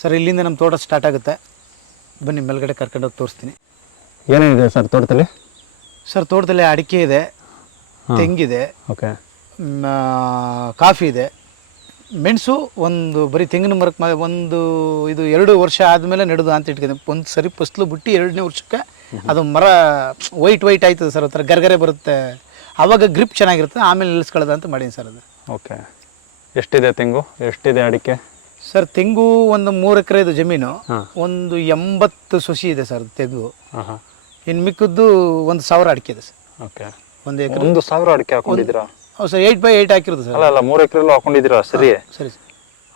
Sir ಇಲ್ಲಿಂದ ನಮ್ಮ ತೋಟ ಸ್ಟಾರ್ಟ್ ಆಗುತ್ತೆ, ಬನ್ನಿ ಮೇಲ್ಗಡೆ ಕರ್ಕೊಂಡೋಗಿ ತೋರಿಸ್ತೀನಿ. ಏನೇನಿದೆ ಸರ್ ತೋಟದಲ್ಲಿ? ಸರ್ ತೋಟದಲ್ಲಿ ಅಡಿಕೆ ಇದೆ, ತೆಂಗಿದೆ, ಓಕೆ, ಕಾಫಿ ಇದೆ, ಮೆಣಸು. ಒಂದು ಬರೀ ತೆಂಗಿನ ಮರಕ್ಕೆ ಒಂದು ಇದು 2 ವರ್ಷ ಆದಮೇಲೆ ನೆಡೋದು ಅಂತ ಇಟ್ಕೊಂಡಿದ್ದೆ. ಒಂದು ಸರಿ ಫಸ್ಲು ಬಿಟ್ಟು 2ನೇ ವರ್ಷಕ್ಕೆ ಅದು ಮರ ವೈಟ್ ಆಯ್ತದೆ ಸರ್, ಒಂಥರ ಗರ್ಗರೆ ಬರುತ್ತೆ, ಆವಾಗ ಗ್ರಿಪ್ ಚೆನ್ನಾಗಿರುತ್ತೆ, ಆಮೇಲೆ ನಿಲ್ಲಿಸ್ಕೊಳ್ಳೋದು ಅಂತ ಮಾಡೀನಿ ಸರ್ ಅದು. ಓಕೆ, ಎಷ್ಟಿದೆ ತೆಂಗು, ಎಷ್ಟಿದೆ ಅಡಿಕೆ? ಸರ್ ತೆಂಗು ಒಂದು 3 ಎಕರೆ ಇದು ಜಮೀನು, ಒಂದು 80 ಸೊಸಿ ಇದೆ ಸರ್ ತೆಂಗು. ಇನ್ನು ಮಿಕ್ಕದ್ದು 1,000 ಅಡಿಕೆ ಇದೆ ಸರ್. ಓಕೆ, ಒಂದು ಎಕರೆ 1,000 ಅಡಿಕೆ ಹಾಕೊಂಡಿದ್ದೀರಾ? ಹೌದು ಸರ್, 8x8 ಹಾಕಿರೋದು ಸರ್. ಅಲ್ಲ 3 ಎಕರೆಲ್ಲೂ ಹಾಕೊಂಡಿದ್ದೀರಾ? ಸರಿ ಸರಿ ಸರ್.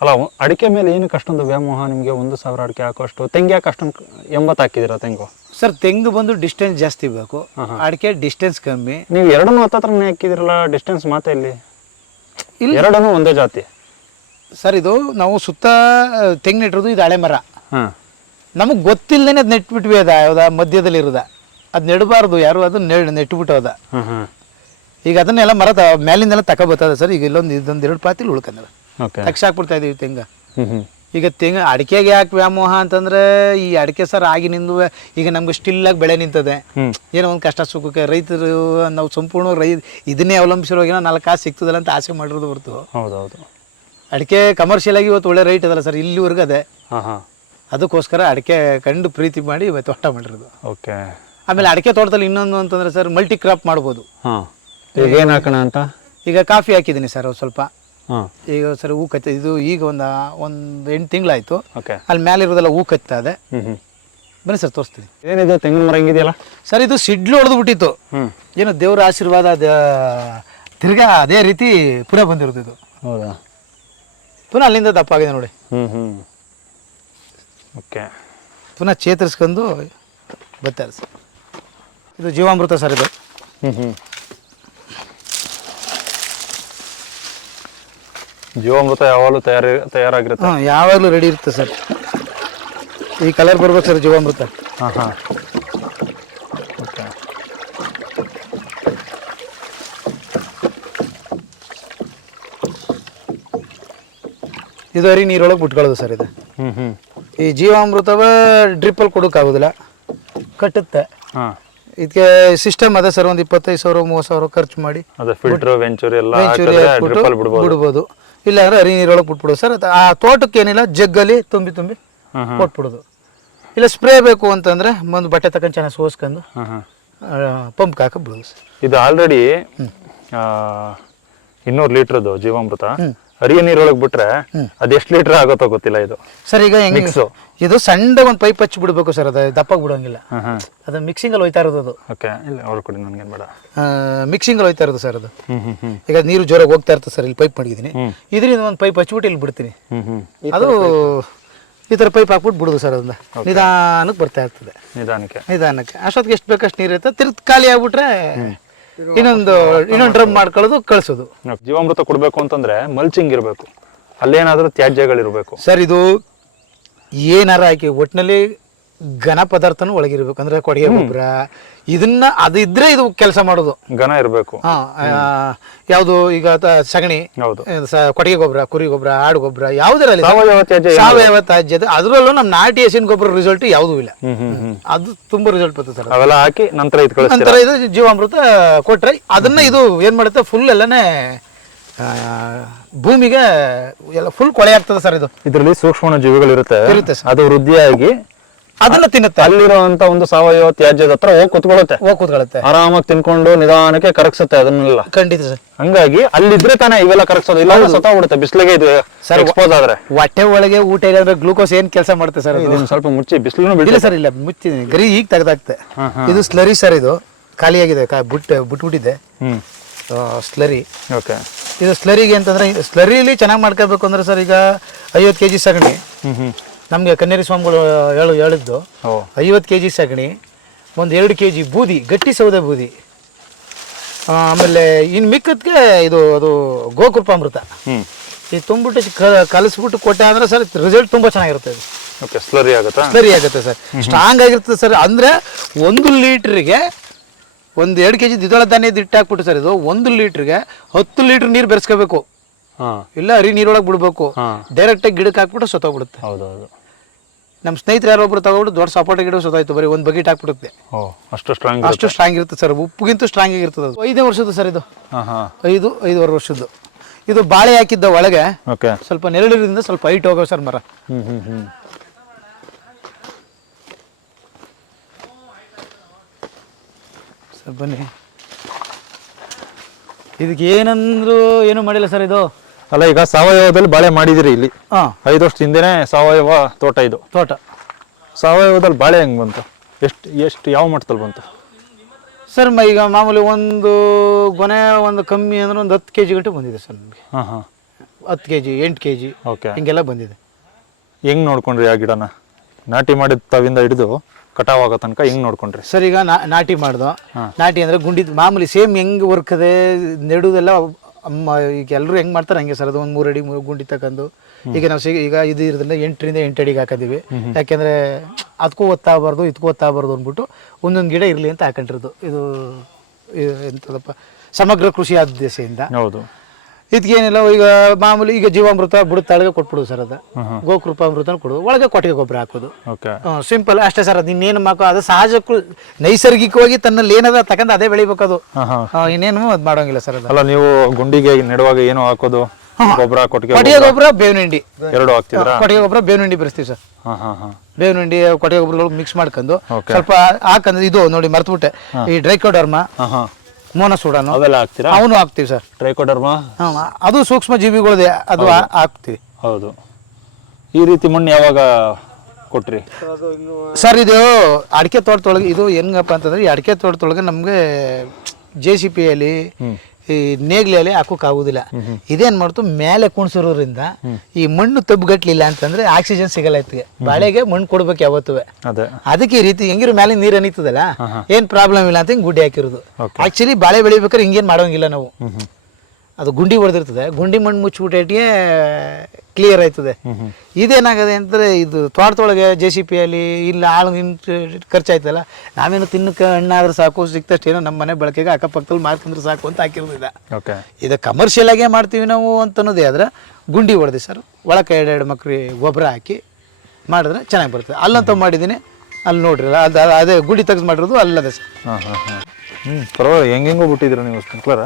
ಅಲ್ಲ ಅಡಿಕೆ ಮೇಲೆ ಏನಕ್ಕೆ ಅಷ್ಟೊಂದು ವ್ಯಾಮೋಹ ನಿಮಗೆ? 1,000 ಅಡಿಕೆ ಹಾಕೋಷ್ಟು? ತೆಂಗು ಯಾಕೆ ಅಷ್ಟೊಂದು 80 ಹಾಕಿದ್ದೀರಾ ತೆಂಗು? ಸರ್ ತೆಂಗು ಬಂದು ಡಿಸ್ಟೆನ್ಸ್ ಜಾಸ್ತಿ ಬೇಕು, ಅಡಿಕೆ ಡಿಸ್ಟೆನ್ಸ್ ಕಮ್ಮಿ. ನೀವು ಎರಡನ್ನೂ ಹತ್ತತ್ರನೇ ಹಾಕಿದಿರಲ್ಲ, ಡಿಸ್ಟೆನ್ಸ್ ಮಾತೇ ಇಲ್ಲಿ? ಎರಡನ್ನೂ ಒಂದೇ ಜಾತಿ ಸರ್. ಇದು ನಾವು ಸುತ್ತ ತೆಂಗು ನೆಟ್ಟಿರೋದು, ಇದು ಹಳೆ ಮರ. ನಮಗೆ ಗೊತ್ತಿಲ್ಲದೇನೆ ಅದು ನೆಟ್ಬಿಟ್ವಿ, ಅದ ಯಾವ್ದ ಮಧ್ಯದಲ್ಲಿ ಇರೋದ, ಅದು ನೆಡಬಾರ್ದು ಯಾರು, ಅದು ನೆಟ್ಬಿಟ್ಟು ಹೋದ. ಈಗ ಅದನ್ನೆಲ್ಲ ಮರ ಮೇಲಿಂದೆಲ್ಲ ತಗೊಬರ್ತದೆ ಸರ್. ಈಗ ಇದೊಂದು 2 ಪಾತಿಲ್ ಉಳ್ಕೊಂಡ ತಕ್ಷ ಹಾಕ್ಬಿಡ್ತಾ ಇದೀವಿ ತೆಂಗ. ಈಗ ತೆಂಗು ಅಡಿಕೆಗೆ ಯಾಕೆ ವ್ಯಾಮೋಹ ಅಂತಂದ್ರೆ, ಈ ಅಡಿಕೆ ಸರ್ ಆಗಿನಿಂದ ಈಗ ನಮ್ಗೆ ಸ್ಟಿಲ್ಲಾಗಿ ಬೆಳೆ ನಿಂತದೆ. ಏನೋ ಒಂದು ಕಷ್ಟ ಸುಖಕ್ಕೆ ರೈತರು ನಾವು ಸಂಪೂರ್ಣ ಇದನ್ನೇ ಅವಲಂಬಿಸಿರೋಗಿನ 4 ಕಾಸು ಸಿಗ್ತದಲ್ಲ ಅಂತ ಆಸೆ ಮಾಡಿರೋದು ಹೊರತು. ಹೌದೌದು, ಅಡಿಕೆ ಕಮರ್ಷಿಯಲ್ ಆಗಿ ಇವತ್ತು ಒಳ್ಳೆ ರೈಟ್ ಅದಲ್ಲ ಸರ್, ಇಲ್ಲಿವರೆಗೂ ಅದೇ. ಅದಕ್ಕೋಸ್ಕರ ಅಡಿಕೆ ಕಂಡು ಪ್ರೀತಿ ಮಾಡಿ ಇವತ್ತು ತೋಟ ಮಾಡಿರೋದು. ಓಕೆ, ಆಮೇಲೆ ಅಡಿಕೆ ತೋಟದಲ್ಲಿ ಇನ್ನೊಂದು ಅಂತಂದ್ರೆ ಸರ್, ಮಲ್ಟಿ ಕ್ರಾಪ್ ಮಾಡ್ಬೋದು. ಈಗ ಏನು ಹಾಕೋಣ ಅಂತ? ಈಗ ಕಾಫಿ ಹಾಕಿದ್ದೀನಿ ಸರ್ ಸ್ವಲ್ಪ. ಈಗ ಸರ್ ಹೂ ಕತ್ತ, ಇದು ಈಗ ಒಂದು 8 ತಿಂಗಳಾಯ್ತು. ಅಲ್ಲಿ ಮೇಲೆ ಇರೋದೆಲ್ಲ ಹೂ ಕತ್ತಾ ಇದೆ. ಬನ್ನಿ ಸರ್ ತೋರಿಸ್ತೀನಿ. ಏನಿದೆ ತೆಂಗಿನ ಮರ ಹಿಂಗಿದೆಯಲ್ಲ ಸರ್? ಇದು ಸಿಡ್ಲು ಹೊಡೆದು ಬಿಟ್ಟಿತ್ತು, ಏನೋ ದೇವರ ಆಶೀರ್ವಾದ, ತಿರ್ಗಾ ಅದೇ ರೀತಿ ಪುನಃ ಬಂದಿರೋದು ಇದು. ಹೌದಾ? ಪುನಃ ಅಲ್ಲಿಂದ ದಪ್ಪ ಆಗಿದೆ ನೋಡಿ. ಓಕೆ, ಪುನಃ ಚೇತರಿಸ್ಕೊಂಡು ಬರ್ತಾರೆ ಸರ್. ಇದು ಜೀವಾಮೃತ ಸರ್. ಇದು ಜೀವಾಮೃತ ಯಾವಾಗಲೂ ತಯಾರಾಗಿರುತ್ತೆ? ಯಾವಾಗಲೂ ರೆಡಿ ಇರುತ್ತೆ ಸರ್. ಈ ಕಲರ್ ಬರ್ಬೇಕು ಸರ್ ಜೀವಾಮೃತ. ಓಕೆ, ಇದು ಹರಿ ನೀರೊಳಗೆ ಬಿಟ್ಕೊಳ್ಳೋದು ಸರ್. ಇದು ಈ ಜೀವಾಮೃತವ ಡ್ರಿಪ್ಪಲ್ಲಿ ಕೊಡೋಕ್ಕಾಗೋದಿಲ್ಲ, ಕಟ್ಟುತ್ತೆ. ಇದಕ್ಕೆ ಸಿಸ್ಟಮ್ ಅದೇ ಸರ್, ಒಂದು 25,000-30,000 ಖರ್ಚು ಮಾಡಿ ಫಿಲ್ಟರ್ ವೆಂಚೂರಿ ಬಿಡ್ಬೋದು. ಇಲ್ಲ ಅಂದ್ರೆ ಹರಿ ನೀರೊಳಗೆ ಬಿಟ್ಬಿಡೋದು ಸರ್. ಆ ತೋಟಕ್ಕೆ ಏನಿಲ್ಲ, ಜಗ್ಗಲ್ಲಿ ತುಂಬಿ ಕೊಟ್ಬಿಡೋದು. ಇಲ್ಲ ಸ್ಪ್ರೇ ಬೇಕು ಅಂತಂದ್ರೆ ಒಂದು ಬಟ್ಟೆ ತಗೊಂಡು ಚೆನ್ನಾಗಿ ಸೋಸ್ಕೊಂಡು ಪಂಪ್ಗೆ ಹಾಕಬಿಡೋದು ಸರ್. ಇದು ಆಲ್ರೆಡಿ 200 ಲೀಟ್ರದ್ದು ಜೀವಾಮೃತ ಹರಿಯ ನೀರೊಳಗೆ ಬಿಟ್ರೆ ಅದೆಷ್ಟು ಲೀಟರ್ ಆಗುತ್ತೋ ಗೊತ್ತಿಲ್ಲ ಇದು ಸರ್. ಈಗ ಹೆಂಗೆ ಇದು ಸಣ್ಣ ಒಂದು ಪೈಪ್ ಹಚ್ಚಿ ಬಿಡಬೇಕು ಸರ್, ಅದು ದಪ್ಪಾಗಿ ಬಿಡೋಂಗಿಲ್ಲ. ಅದು ಮಿಕ್ಸಿಂಗ್ ಅಲ್ಲಿ ಹೋಯ್ತಾ ಇರೋದು. ಅದು ಓಕೆ, ಇಲ್ಲ ಅವ್ರು ಕೊಡಿ, ನನಗೇನು ಬೇಡ. ಮಿಕ್ಸಿಂಗ್ ಅಲ್ಲಿ ಹೋಯ್ತಾ ಇರೋದು ಸರ್ ಅದು. ಈಗ ನೀರು ಜೋರಾಗಿ ಹೋಗ್ತಾ ಇರ್ತದೆ ಸರ್. ಇಲ್ಲಿ ಪೈಪ್ ಮಾಡಿದ್ದೀನಿ, ಇದರಿಂದ ಒಂದು ಪೈಪ್ ಹಚ್ಬಿಟ್ಟು ಇಲ್ಲಿ ಬಿಡ್ತೀನಿ. ಅದು ಈ ಥರ ಪೈಪ್ ಹಾಕ್ಬಿಟ್ಟು ಬಿಡೋದು ಸರ್. ಅದನ್ನ ನಿಧಾನಕ್ಕೆ ಬರ್ತಾ ಇರ್ತದೆ, ನಿಧಾನಕ್ಕೆ. ಅಷ್ಟೊತ್ತಿಗೆ ಎಷ್ಟು ಬೇಕಷ್ಟು ನೀರು ಇರ್ತದೆ. ತಿರ್ಗಿ ಖಾಲಿ ಆಗ್ಬಿಟ್ರೆ ಇನ್ನೊಂದು ಡ್ರಮ್ ಮಾಡ್ಕೊಳ್ಳೋದು, ಕಳಿಸೋದು. ಜೀವಾಮೃತ ಕೊಡಬೇಕು ಅಂತಂದ್ರೆ ಮಲ್ಚಿಂಗ್ ಇರಬೇಕು, ಅಲ್ಲೇನಾದ್ರೂ ತ್ಯಾಜ್ಯಗಳಿರಬೇಕು ಸರ್. ಇದು ಏನಾರ ಹಾಕಿ ಒಟ್ಟಿನಲ್ಲಿ ಘನ ಪದಾರ್ಥನೂ ಒಳಗಿರ್ಬೇಕು. ಅಂದ್ರೆ ಕೊಡುಗೆ ಗೊಬ್ಬರ ಇದನ್ನ ಅದು ಇದ್ರೆ ಇದು ಕೆಲಸ ಮಾಡೋದು. ಘನ ಇರಬೇಕು. ಯಾವುದು ಈಗ ಸಗಣಿ, ಕೊಡುಗೆ ಗೊಬ್ಬರ, ಕುರಿ ಗೊಬ್ಬರ, ಆಡು ಗೊಬ್ಬರ, ಯಾವುದರಲ್ಲಿ ಸಾವಯವ ತ್ಯಾಜ್ಯದ, ಅದರಲ್ಲೂ ನಮ್ಮ ನಾಟಿ ಹಸಿನ ಗೊಬ್ಬರ ರಿಸಲ್ಟ್ ಯಾವುದೂ ಇಲ್ಲ. ಅದು ತುಂಬಾ ರಿಸಲ್ಟ್ ಬರ್ತದೆ ಸರ್. ಅವೆಲ್ಲ ಹಾಕಿ ನಂತರ ಇದು ಜೀವಾಮೃತ ಕೊಟ್ರೆ ಅದನ್ನ ಇದು ಏನ್ ಮಾಡುತ್ತೆ, ಫುಲ್ ಎಲ್ಲನೇ ಭೂಮಿಗೆ ಎಲ್ಲ ಫುಲ್ ಕೊಳೆ ಆಗ್ತದೆ ಸರ್. ಇದರಲ್ಲಿ ಸೂಕ್ಷ್ಮ ಜೀವಿಗಳು ಇರುತ್ತೆ, ಅದು ವೃದ್ಧಿಯಾಗಿ ಅದನ್ನ ತಿನ್ನುತ್ತೆ. ಅಲ್ಲಿರುವಂತ ಒಂದು ಸಾವಯವ ತ್ಯಾಜ್ಯದ ಹತ್ರ ಹೋಗಿ ಕೂತ್ಕೊಳ್ಳುತ್ತೆ, ಆರಾಮಾಗಿ ತಿನ್ಕೊಂಡು ನಿಧಾನಕ್ಕೆ ಕರಗಿಸುತ್ತೆ ಅದನ್ನೆಲ್ಲ. ಖಂಡಿತ ಸರ್. ಹಂಗಾಗಿ ಅಲ್ಲಿದ್ರೆ ತಾನೇ ಇವೆಲ್ಲ ಕರಗಿಸೋದು, ಇಲ್ಲ ಸತ್ತೋಗ್ಬಿಡುತ್ತೆ ಬಿಸಿಲಿಗೆ ಇದು ಎಕ್ಸ್ಪೋಸ್ ಆದ್ರೆ. ಹೊಟ್ಟೆ ಒಳಗೆ ಊಟ ಇಲ್ಲಂದ್ರೆ ಗ್ಲೂಕೋಸ್ ಏನ್ ಕೆಲಸ ಮಾಡುತ್ತೆ ಸರ್? ಸ್ವಲ್ಪ ಮುಚ್ಚಿ ಬಿಸಿಲು ಬಿಡಿ ಸರ್. ಇಲ್ಲ ಮುಚ್ಚಿದೀನಿ, ಗರಿ ಈಗ ತೆಗ್ದಾಕ್ತೆ. ಇದು ಸ್ಲರಿ ಸರ್. ಇದು ಖಾಲಿಯಾಗಿದೆ, ಬಿಟ್ಬಿಟ್ಟಿದೆ ಸ್ಲರಿ. ಓಕೆ, ಇದು ಸ್ಲರಿಗೆ ಅಂತಂದ್ರೆ, ಸ್ಲರಿಲಿ ಚೆನ್ನಾಗಿ ಮಾಡ್ಕೋಬೇಕು ಅಂದ್ರೆ ಸರ್, ಈಗ 50 kg ಸಗಣಿ. ನಮಗೆ ಕನ್ನೇರಿ ಸ್ವಾಮಿಗಳು ಹೇಳಿದ್ದು 50 kg ಸಗಣಿ, ಒಂದು 2 kg ಬೂದಿ, ಗಟ್ಟಿ ಸೌದೆ ಬೂದಿ, ಆಮೇಲೆ ಇನ್ನು ಮಿಕ್ಕದ್ಗೆ ಅದು ಗೋಕೃಪಾಮೃತ ಇದು ತುಂಬಿಟ್ಟು ಕಲಿಸ್ಬಿಟ್ಟು ಕೊಟ್ಟೆ ಅಂದ್ರೆ ಸರ್ ರಿಸಲ್ಟ್ ತುಂಬಾ ಚೆನ್ನಾಗಿರುತ್ತೆ. ಸ್ಲರಿ ಆಗುತ್ತೆ ಸರ್, ಸ್ಟ್ರಾಂಗ್ ಆಗಿರ್ತದೆ ಸರ್. ಅಂದ್ರೆ 1 ಲೀಟ್ರಿಗೆ ಒಂದು 2 kg ದ್ವಿದಳ ಧಾನ್ಯದ ಹಿಟ್ಟು ಹಾಕ್ಬಿಟ್ಟು ಸರ್, ಇದು 1 ಲೀಟ್ರಿಗೆ 10 ಲೀಟರ್ ನೀರು ಬೆರೆಸ್ಕೋಬೇಕು. ಇಲ್ಲ ಹರಿ ನೀರೊಳಗೆ ಬಿಡ್ಬೇಕು, ಡೈರೆಕ್ಟ್ ಆಗಿ ಗಿಡಕ್ಕೆ ಹಾಕ್ಬಿಟ್ಟು ಸತ್ತೋಗ್ಬಿಡುತ್ತೆ. ನಮ್ಮ ಸ್ನೇಹಿತರು ಯಾರೋ ಒಬ್ರು ತಗೊಬಿಟ್ಟು ದೊಡ್ಡ ಸಪೋಟ ಗಿಡ ಸೋತಾಯ್ತು, ಬರೀ ಒಂದು ಬಕೆಟ್ ಹಾಕ್ಬಿಡುತ್ತೆ. ಓ ಅಷ್ಟು ಸ್ಟ್ರಾಂಗ್. ಅಷ್ಟು ಸ್ಟ್ರಾಂಗ್ ಇರುತ್ತೆ ಸರ್, ಉಪ್ಪಿಗಿಂತೂ ಸ್ಟ್ರಾಂಗ್ ಆಗಿರ್ತದೆ ಅದು. 5ನೇ ವರ್ಷದ್ದು ಸರ್ ಇದು. 5.5 ವರ್ಷದ್ದು. ಇದು ಬಾಳೆ ಹಾಕಿದ್ದ ಒಳಗೆ ಓಕೆ ಸ್ವಲ್ಪ ನೆರಳಿರಿಂದ ಸ್ವಲ್ಪ ಹೈಟ್ ಹೋಗೋ ಸರ್ ಮರ. ಸರ್ ಬನ್ನಿ, ಇದಕ್ಕೆ ಏನಂದ್ರು ಏನು ಮಾಡಿಲ್ಲ ಸರ್ ಇದು. ಅಲ್ಲ ಈಗ ಸಾವಯವದಲ್ಲಿ ಬಾಳೆ ಮಾಡಿದಿರಿ ಇಲ್ಲಿ. 5 ವರ್ಷದ ಹಿಂದೆನೆ ಸಾವಯವ ತೋಟ ಇದು. ತೋಟ ಸಾವಯವದಲ್ಲಿ ಬಾಳೆ ಹೆಂಗ್ ಬಂತು? ಎಷ್ಟು ಯಾವ ಮಟ್ಟದಲ್ಲಿ ಬಂತು ಸರ್? ಈಗ ಮಾಮೂಲಿ ಒಂದು ಗೊನೆ ಒಂದು ಕಮ್ಮಿ ಅಂದ್ರೆ ಒಂದು 10 kg ಗಂಟೆ ಬಂದಿದೆ ಸರ್ ನಮಗೆ. 10 kg 8 kg ಓಕೆ ಹಿಂಗೆಲ್ಲ ಬಂದಿದೆ. ಹೆಂಗ್ ನೋಡ್ಕೊಂಡ್ರಿ ಆ ಗಿಡನ? ನಾಟಿ ಮಾಡಿದ ತಾವಿಂದ ಹಿಡಿದು ಕಟಾವ್ ಆಗೋ ತನಕ ಹೆಂಗ್ ನೋಡ್ಕೊಂಡ್ರಿ ಸರ್? ಈಗ ನಾಟಿ ಮಾಡ್ದು. ನಾಟಿ ಅಂದ್ರೆ ಗುಂಡಿ ಮಾಮೂಲಿ ಸೇಮ್ ಹೆಂಗ್ ವರ್ಕದೆ ನೆಡುದೆಲ್ಲ ಈಗ ಎಲ್ಲರೂ ಹೆಂಗ್ ಮಾಡ್ತಾರೆ ಹಂಗೆ ಸರ್. ಅದು ಒಂದು 3 ಅಡಿ ಗುಂಡಿ ತಗೊಂಡು ಈಗ ನಾವು ಈಗ ಇದು ಇರೋದ್ರಿಂದ 8 ರಿಂದ 8 ಅಡಿಗೆ ಹಾಕಿದೀವಿ. ಯಾಕೆಂದ್ರೆ ಅದಕ್ಕೂ ಒತ್ತಾಗಬಾರ್ದು ಇದಕ್ಕೂ ಒತ್ತಾಗಬಾರ್ದು ಅಂದ್ಬಿಟ್ಟು ಒಂದೊಂದು ಗಿಡ ಇರಲಿ ಅಂತ ಹಾಕೊಂಡಿರೋದು. ಇದು ಎಂಥದಪ್ಪ, ಸಮಗ್ರ ಕೃಷಿ ಉದ್ದೇಶದಿಂದ. ಹೌದು. ಇದಕ್ಕೇನಿಲ್ಲ, ಈಗ ಮಾಮೂಲಿ ಈಗ ಜೀವಾಮೃತ ಬುಡದ ತಾಳಿಗೆ ಕೊಟ್ಬಿಡೋದು ಸರ್. ಅದು ಗೋಕೃಪಾಮೃತ ಕೊಡೋದು, ಒಳಗೆ ಕೊಟ್ಟಿಗೆ ಗೊಬ್ಬರ ಹಾಕೋದು. ಸಿಂಪಲ್ ಅಷ್ಟೇ ಸರ್. ಅದು ಇನ್ನೇನು ಮಾಕೋ, ಅದು ಸಹಜ ನೈಸರ್ಗಿಕವಾಗಿ ತನ್ನಲ್ಲಿ ಏನದ ತಗೊಂಡು ಅದೇ ಬೆಳಿಬೇಕದು. ಇನ್ನೇನು ಅದು ಮಾಡೋಂಗಿಲ್ಲ ಸರ್. ಅಲ್ಲ ನೀವು ಗುಂಡಿಗೆ ನೆಡುವಾಗ ಏನು ಹಾಕೋದು? ಗೊಬ್ಬರ, ಕೊಟ್ಟಿಗೆ ಗೊಬ್ಬರ, ಬೇವಿನ ಹಿಂಡಿ ಎರಡು ಹಾಕ್ತಿದ್ರಾ? ಕೊಟ್ಟಿಗೆ ಗೊಬ್ಬರ ಬೇವಿನ ಹಿಂಡಿ ಬೆರೆಸ್ತೀವಿ ಸರ್. ಬೇವಿನ ಹಿಂಡಿ ಕೊಟ್ಟಿಗೆ ಗೊಬ್ಬರ ಮಿಕ್ಸ್ ಮಾಡ್ಕೊಂಡು ಸ್ವಲ್ಪ ಹಾಕಂದ್ರೆ ಇದು ನೋಡಿ ಮರ್ತ್ಬಿಟ್ಟೆ, ಈ ಡ್ರೈಕೋಡರ್ಮ, ಮೋನೋಸೂಡಾನು ಅವೆಲ್ಲ ಹಾಕ್ತೀರಾ? ಅವನು ಹಾಕ್ತಿವಿ ಸರ್. ಟ್ರೈಕೋಡರ್ಮಾ ಅದು ಸೂಕ್ಷ್ಮ ಜೀವಿಗಳದೆ, ಅದು ಹಾಕ್ತಿವಿ. ಹೌದು. ಈ ರೀತಿ ಮಣ್ಣು ಯಾವಾಗ ಕೊಟ್ರಿ ಸರ್? ಇದು ಅಡಿಕೆ ತೋಟದೊಳಗೆ ಇದು ಹೆಂಗಪ್ಪ ಅಂತಂದ್ರೆ, ಈ ಅಡಿಕೆ ತೋಟದೊಳಗೆ ನಮ್ಗೆ JCP ಅಲ್ಲಿ ಈ ನೇಗ್ಲೆಯಲ್ಲಿ ಹಾಕೋಕ್ಕಾಗುದಿಲ್ಲ. ಇದೇನ್ ಮಾಡ್ತು, ಮೇಲೆ ಕುಣಿಸಿರೋದ್ರಿಂದ ಈ ಮಣ್ಣು ತಬ್ಬುಗಟ್ಲಿಲ್ಲ ಅಂತಂದ್ರೆ ಆಕ್ಸಿಜನ್ ಸಿಗಲ್ಲ ಇತ್ತಿಗೆ. ಬಾಳೆಗೆ ಮಣ್ಣು ಕೊಡ್ಬೇಕು ಯಾವತ್ತೂ. ಅದಕ್ಕೆ ಈ ರೀತಿ ಹೆಂಗಿರೋ ಮೇಲೆ ನೀರು ಹನಿತದಲ್ಲ, ಏನ್ ಪ್ರಾಬ್ಲಮ್ ಇಲ್ಲ ಅಂತ ಹಿಂಗ್ ಗುಡ್ಡೆ ಹಾಕಿರೋದು. ಆಕ್ಚುಲಿ ಬಾಳೆ ಬೆಳಿಬೇಕಾದ್ರೆ ಹಿಂಗೇನ್ ಮಾಡೋಂಗಿಲ್ಲ ನಾವು. ಅದು ಗುಂಡಿ ಹೊಡೆದಿರ್ತದೆ, ಗುಂಡಿ ಮಣ್ಣು ಮುಚ್ಚಿಬಿಟ್ಟೆ ಕ್ಲಿಯರ್ ಆಯ್ತದೆ. ಇದೇನಾಗದೆ ಅಂತಂದ್ರೆ, ಇದು ತೋಟದೊಳಗೆ JCP ಅಲ್ಲಿ ಇಲ್ಲ ಆಳು ಖರ್ಚಾಯ್ತಲ್ಲ, ನಾವೇನು ತಿನ್ನಕ್ಕೆ ಹಣ್ಣಾದ್ರೆ ಸಾಕು, ಸಿಕ್ತಷ್ಟು ಏನೋ ನಮ್ಮ ಮನೆ ಬಳಕೆಗೆ ಅಕ್ಕಪಕ್ಕದಲ್ಲಿ ಮಾರ್ಕೊಂಡ್ರೆ ಸಾಕು ಅಂತ ಹಾಕಿರೋದಿಲ್ಲ. ಇದು ಕಮರ್ಷಿಯಲ್ ಆಗೇ ಮಾಡ್ತೀವಿ ನಾವು ಅಂತ ಅನ್ನೋದೇ ಆದ್ರೆ ಗುಂಡಿ ಹೊಡೆದಿ ಸರ್, ಒಳಕ್ಕೆ 2 ಮಕ್ರಿ ಗೊಬ್ಬರ ಹಾಕಿ ಮಾಡಿದ್ರೆ ಚೆನ್ನಾಗಿ ಬರ್ತದೆ. ಅಲ್ಲಂತ ಮಾಡಿದ್ದೀನಿ, ಅಲ್ಲಿ ನೋಡ್ರಿ ಅದು ಅದೇ ಗುಂಡಿ ತೆಗೆದು ಮಾಡಿರೋದು ಅಲ್ಲದೆ ಸರ್. ಪರವಾಗಿಲ್ಲ, ಹೆಂಗೆಂಗೋ ಬಿಟ್ಟಿದ್ದೀರ ನೀವು ಸ್ಪ್ರಿಂಕ್ಲರ್.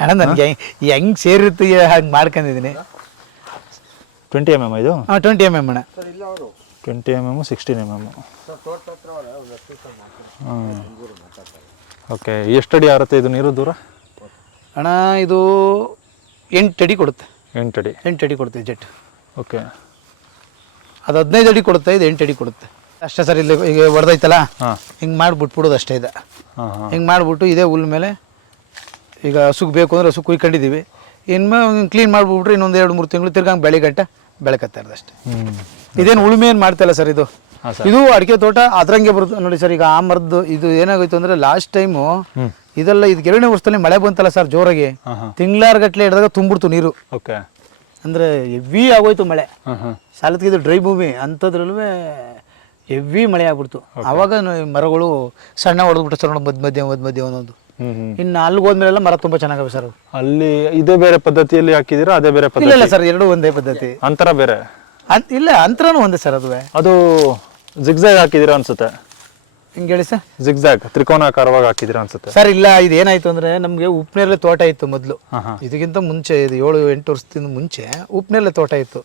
ಅಣ್ಣ ನನಗೆ ಹೆಂಗ್ ಸೇರಿರುತ್ತೆ ಹಂಗೆ ಮಾಡ್ಕೊಂಡಿದ್ದೀನಿ. 20 mm ಇದು? 20 mm ಅಣ್ಣ. 20 mm 16 mm. ಓಕೆ. ಎಷ್ಟು ಅಡಿ ಆರುತ್ತೆ ಇದು ನೀರು ದೂರ? ಅಣ್ಣ ಇದು 8 ಅಡಿ ಕೊಡುತ್ತೆ. 8 ಅಡಿ ಕೊಡುತ್ತೆ ಜೆಟ್. ಓಕೆ. ಅದು 15 ಅಡಿ ಕೊಡುತ್ತೆ, ಇದು 8 ಅಡಿ ಕೊಡುತ್ತೆ ಅಷ್ಟೇ ಸರ್. ಇಲ್ಲಿ ಈಗ ಹೊಡೆದೈತಲ್ಲ, ಹಿಂಗೆ ಮಾಡಿಬಿಟ್ಬಿಡೋದು ಅಷ್ಟೇ. ಇದೆ ಹಿಂಗೆ ಮಾಡಿಬಿಟ್ಟು ಇದೇ ಹುಲ್ ಮೇಲೆ ಈಗ ಹಸುಗೆ ಬೇಕು ಅಂದ್ರೆ ಹಸು ಕುಯ್ಕೊಂಡಿದ್ದೀವಿ. ಇನ್ಮೇಲೆ ಕ್ಲೀನ್ ಮಾಡಿಬಿಟ್ರೆ ಇನ್ನೊಂದು 2-3 ತಿಂಗಳು ತಿರ್ಗಂಗೆ ಬೆಳೆಕತ್ತಾ ಇರೋದು ಅಷ್ಟೇ. ಇದೇನು ಉಳುಮೆ ಏನು ಮಾಡ್ತಾಯಿಲ್ಲ ಸರ್. ಇದು ಅಡಿಕೆ ತೋಟ ಅದ್ರಂಗೆ ಬರುತ್ತೆ ನೋಡಿ ಸರ್. ಈಗ ಆ ಮರದ್ದು ಇದು ಏನಾಗೋಯ್ತು ಅಂದ್ರೆ, ಲಾಸ್ಟ್ ಟೈಮು ಇದೆಲ್ಲ ಇದಕ್ಕೆ 2ನೇ ವರ್ಷದಲ್ಲಿ ಮಳೆ ಬಂತಲ್ಲ ಸರ್ ಜೋರಾಗಿ, ತಿಂಗಳಾರ್ಗಟ್ಲೆ ಹಿಡಿದಾಗ ತುಂಬಿಡ್ತು ನೀರು. ಅಂದ್ರೆ ಹೆವಿ ಆಗೋಯ್ತು ಮಳೆ. ಸಾಲತ್ಗೆ ಇದು ಡ್ರೈ ಭೂಮಿ ಅಂಥದ್ರಲ್ಲೂ ಹೆವಿ ಮಳೆ ಆಗ್ಬಿಡ್ತು. ಅವಾಗ ಮರಗಳು ಸಣ್ಣ ಹೊಡೆದ್ಬಿಟ್ಟು ಸರ್, ಮಧ್ಯ ಒಂದೊಂದು. ಇನ್ನು ಅಲ್ಲಿಗೆ ಹೋದ್ಮೇಲೆಲ್ಲ ಮರ ತುಂಬಾ ಚೆನ್ನಾಗವೆ ಸರ್. ಅಲ್ಲಿ ಇದೇ ಬೇರೆ ಪದ್ಧತಿಯಲ್ಲಿ ಹಾಕಿದಿರಾ? ಅದೇ ಬೇರೆ ಪದ್ಧತಿ? ಇಲ್ಲ ಸರ್, ಎರಡೂ ಒಂದೇ ಪದ್ಧತಿ. ಅಂತರ ಬೇರೆ? ಇಲ್ಲ, ಅಂತರನೂ ಒಂದೇ ಸರ್. ಅದು ಜಿಗ್ಜಾಗ್ ಹಾಕಿದಿರಾ ಅನ್ಸುತ್ತೆ. ಹಿಂಗೆ ಹೇಳಿ ಸರ್? ಜಿಗ್ಜಾಗ್ ತ್ರಿಕೋನಾಕಾರವಾಗಿ ಹಾಕಿದಿರಾ ಅನ್ಸುತ್ತೆ ಸರ್. ಇಲ್ಲ, ಇದು ಏನಾಯ್ತು ಅಂದ್ರೆ, ನಮ್ಗೆ ಉಪ್ನೇರಳೆ ತೋಟ ಇತ್ತು ಮೊದಲು. ಇದಕ್ಕಿಂತ ಮುಂಚೆ, ಇದು 7-8 ವರ್ಷದಿಂದ ಮುಂಚೆ ಉಪ್ನೇರಳೆ ತೋಟ ಇತ್ತು.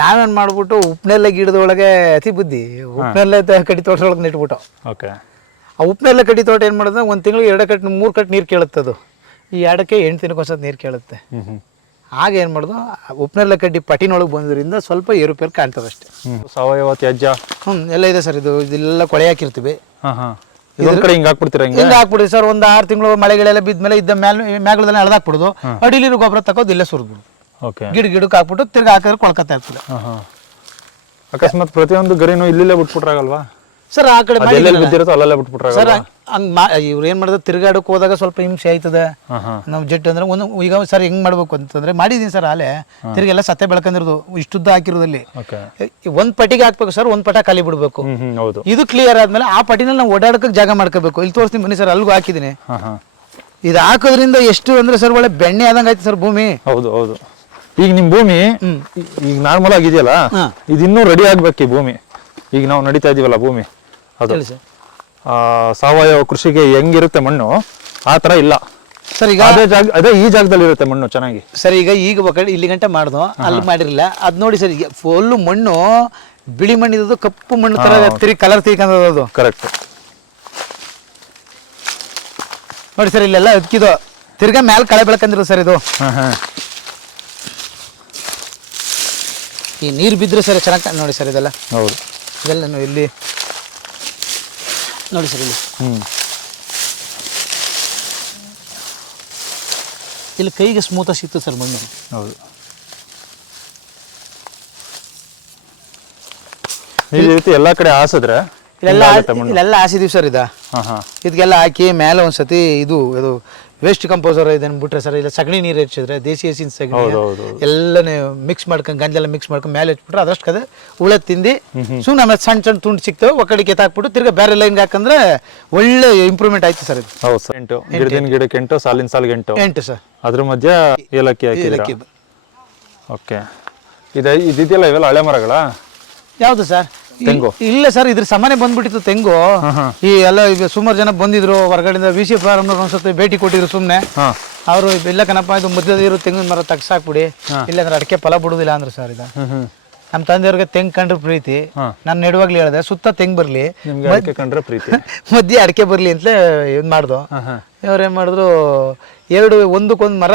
ನಾವೇನ್ ಮಾಡ್ಬಿಟ್ಟು ಉಪ್ನೇರಳೆ ಗಿಡದೊಳಗೆ ಅತಿ ಬುದ್ಧಿ, ಉಪ್ನೇರಳೆ ಕಡ್ಡಿ ತೋಟದೊಳಗೆ ನೆಟ್ಬಿಟ್ಟು. ಆ ಉಪ್ನೇರಳೆ ಕಡ್ಡಿ ತೋಟ ಏನ್ ಮಾಡೋದು, 1 ತಿಂಗಳಿಗೆ 2 ಕಟ್ 3 ಕಟ್ ನೀರು ಕೇಳುತ್ತೆ. ಅದು ಈ ಅಡಕೆ 8 ದಿನಕ್ಕೊಂದ್ಸತಿ ನೀರು ಕೇಳುತ್ತೆ. ಆಗ ಏನು ಮಾಡೋದು, ಉಪ್ನೇರಳೆ ಕಡ್ಡಿ ಪಟಿನೊಳಗೆ ಬಂದ್ರಿಂದ ಸ್ವಲ್ಪ ಏರುಪೇರು ಕಾಣ್ತದೆ ಅಷ್ಟೇ. ಸಾವಯವ ತ್ಯಾಜ್ಯ ಎಲ್ಲ ಇದೆ ಸರ್. ಇದೆಲ್ಲ ಕೊಳೆ ಹಾಕಿರ್ತೀವಿ. ಹಿಂಗೆ ಹಾಕ್ಬಿಡಿ ಸರ್. ಒಂದು 6 ತಿಂಗಳು ಮಳೆಗಳೆಲ್ಲ ಬಿದ್ಮೇಲೆ ಇದ್ದ ಮ್ಯಾಗಳೆಲ್ಲ ಎಳ್ದಾಕ್ಬಿಡೋದು, ಅಡಿಲಿರೋ ಗೊಬ್ಬರ ತಗೋದು ಇಲ್ಲೇ ಸುರಿದ್ಬಿಡು. ಗಿಡಕ್ಕೆ ಹಾಕ್ಬಿಟ್ಟು ತಿರ್ಗಿ ಹಾಕಿದ್ರೆ ಕೊಳ್ಕತ್ತಾ ಇರ್ತದೆ. ಅಕಸ್ಮಾತ್ ಪ್ರತಿಯೊಂದು ಗರಿನೂ ಇಲ್ಲೇ ಬಿಟ್ಬಿಟ್ರಾಗಲ್ವಾ ಸರ್? ಆ ಕಡೆ ಅಲ್ಲೇ ಬಿಟ್ಬಿಟ್ರಾಗ ಸರ್. ಹಂಗ್ ಇವ್ರು ಏನ್ ಮಾಡಿದ್ರೆ, ತಿರ್ಗಾಡಕ್ ಹೋದಾಗ ಸ್ವಲ್ಪ ಹಿಂಸೆ ಆಯ್ತದೆ. ನಾವು ಜೆಟ್ ಅಂದ್ರೆ ಈಗ ಸರ್ ಹೆಂಗ್ ಮಾಡ್ಬೇಕು ಅಂತಂದ್ರೆ, ಮಾಡಿದೀನಿ ಸರ್ ಆಲೆ. ತಿರ್ಗಿ ಎಲ್ಲ ಸತ್ತೆ ಬೆಳ್ಕೊಂಡಿರೋದು ಇಷ್ಟುದ್ದ ಹಾಕಿರೋದಲ್ಲಿ 1 ಪಟಿಗೆ ಹಾಕ್ಬೇಕು ಸರ್, 1 ಪಟ ಖಾಲಿ ಬಿಡ್ಬೇಕು. ಇದು ಕ್ಲಿಯರ್ ಆದ್ಮೇಲೆ ಆ ಪಟಿನಲ್ಲಿ ನಾವು ಓಡಾಡಕ್ಕೆ ಜಾಗ ಮಾಡ್ಕೋಬೇಕು. ಇಲ್ಲಿ ತೋರಿಸ್ತೀನಿ ಬನ್ನಿ ಸರ್, ಅಲ್ಗೂ ಹಾಕಿದೀನಿ. ಇದು ಹಾಕೋದ್ರಿಂದ ಎಷ್ಟು ಅಂದ್ರೆ ಸರ್, ಒಳ್ಳೆ ಬೆಣ್ಣೆ ಆದಂಗ ಆಯ್ತು ಸರ್ ಭೂಮಿ. ಹೌದು. ಈಗ ನಿಮ್ ಭೂಮಿ ಈಗ ನಾರ್ಮಲ್ ಆಗಿದೆಯಲ್ಲ, ಇದು ಇನ್ನೂ ರೆಡಿ ಆಗ್ಬೇಕು. ಈ ಭೂಮಿ ಈಗ ನಾವು ನಡೀತಾ ಇದೀವಲ್ಲ ಭೂಮಿ ಅದು ಹೇಳಿ ಸರ್. ಸಾವಯವ ಕೃಷಿಗೆ ಹೆಂಗಿರುತ್ತೆ ಮಣ್ಣು ಆ ಥರ ಇಲ್ಲ ಸರ್ ಈಗ ಅದೇ ಈ ಜಾಗದಲ್ಲಿ ಇರುತ್ತೆ ಮಣ್ಣು ಚೆನ್ನಾಗಿ. ಸರ್ ಈಗ ಒಕ್ಕಡೆ ಇಲ್ಲಿ ಗಂಟೆ ಮಾಡ್ದು ಅಲ್ಲಿ ಮಾಡಿರಲಿಲ್ಲ ಅದು ನೋಡಿ ಸರ್, ಈಗ ಫುಲ್ಲು ಮಣ್ಣು ಬಿಳಿ ಮಣ್ಣಿದ್ದು ಕಪ್ಪು ಮಣ್ಣು ತರ ಕಲರ್ ತಿರ್ಕೊಂಡದು. ಕರೆಕ್ಟ್ ನೋಡಿ ಸರ್, ಇಲ್ಲೆಲ್ಲ ಅದಕ್ಕಿದು ತಿರ್ಗಾ ಮ್ಯಾಲ ಕಳೆ ಬೆಳ್ಕಂದಿರೋದು ಸರ್ ಇದು. ಈ ನೀರು ಬಿದ್ದರೆ ಸರ್ ಚೆನ್ನಾಗಿ ನೋಡಿ ಸರ್ ಇದೆಲ್ಲ. ಹೌದು, ಇದೆಲ್ಲ ಇಲ್ಲಿ ನೋಡಿ ಸರ್, ಇಲ್ಲಿ ಕೈಗೆ ಸ್ಮೂತ್ ಸಿಕ್ತು ಸರ್ ಮಣ್ಣು. ಹೌದು, ಈ ರೀತಿ ಎಲ್ಲಾ ಕಡೆ ಹಾಸಿದ್ರೆ ಇಲ್ಲೆಲ್ಲ ಹಾಸಿದೀವಿ ಸರ್. ಇದಕ್ಕೆಲ್ಲ ಹಾಕಿ ಮೇಲೆ ಒಂದ್ಸತಿ ಇದು ವೇಸ್ಟ್ ಕಂಪೋಸರ್ ಇದನ್ನ ಬಿಟ್ರೆ ಸರ್, ಇಲ್ಲ ಸಗಣಿ ನೀರು ಹೆಚ್ಚಿದ್ರೆ ದೇಸಿ ಹಸಿನ ಸಗಣಿ ಎಲ್ಲ ಮಿಕ್ಸ್ ಮಾಡ್ಕೊಂಡು ಗಂಜೆಲ್ಲ ಮಿಕ್ಸ್ ಮಾಡ್ಕೊಂಡು ಮೇಲೆ ಹಚ್ಬಿಟ್ರೆ ಅದಷ್ಟು ಕದೆ ಉಳೆ ತಿಂದು ಸುಮ್ಮನೆ ಆಮೇಲೆ ಸಣ್ಣ ಸಣ್ಣ ತುಂಡು ಸಿಗ್ತವೆ ಒಕ್ಕಡಿಗೆ ಎತ್ತಾಕ್ಬಿಟ್ಟು ತಿರ್ಗಾ ಬೇರೆ ಲೈನ್ಗೆ ಹಾಕಂದ್ರೆ ಒಳ್ಳೆ ಇಂಪ್ರೂವ್ಮೆಂಟ್ ಆಯ್ತು ಸರ್ ಇದು. ಹೌದು ಸರ್, 8 ಗಿಡದಿಂದ ಗಿಡಕ್ಕೆ 8 ಸಾಲಿನ ಸಾಲಿಗೆ 8 ಸರ್. ಅದ್ರ ಮಧ್ಯ ಏಲಕ್ಕಿ ಹಾಕಿ. ಓಕೆ, ಇದೆಯಲ್ಲ ಇವೆಲ್ಲ ಹಳೆ ಮರಗಳ ಯಾವುದು ಸರ್? ತೆಂಗು ಇಲ್ಲ ಸರ್, ಇದ್ರ ಸಮಾನೆ ಬಂದ್ಬಿಟ್ಟಿತ್ತು ತೆಂಗು. ಈ ಎಲ್ಲ ಈಗ ಸುಮಾರು ಜನ ಬಂದಿದ್ರು ಹೊರಗಡೆಯಿಂದ VC ಫಾರ್ಮ್ ಒಂದ್ಸತಿ ಭೇಟಿ ಕೊಟ್ಟಿದ್ರು. ಸುಮ್ನೆ ಅವರು ಇಲ್ಲ ಕಣಪ್ಪ ಇದು ಮಧ್ಯದ ಇರೋ ತೆಂಗಿನ ಮರ ತಗ್ಸಾಕ್ಬಿಡಿ, ಇಲ್ಲಾಂದ್ರೆ ಅಡಿಕೆ ಫಲ ಬಿಡುದಿಲ್ಲ ಅಂದ್ರೆ ಸರ್ ಇದು. ನಮ್ಮ ತಂದೆಯವ್ರಿಗೆ ತೆಂಗ್ ಕಂಡ್ರೆ ಪ್ರೀತಿ. ನಾನು ನೆಡುವಾಗ್ಲಿ ಹೇಳಿದೆ ಸುತ್ತ ತೆಂಗ್ ಬರ್ಲಿ, ಕಂಡ್ರೆ ಪ್ರೀತಿ, ಮಧ್ಯೆ ಅಡಿಕೆ ಬರ್ಲಿ ಅಂತಲೇ ಇದ್ ಮಾಡ್ದು. ಇವ್ರೇನ್ ಮಾಡಿದ್ರು, ಒಂದಕ್ಕೊಂದು ಮರ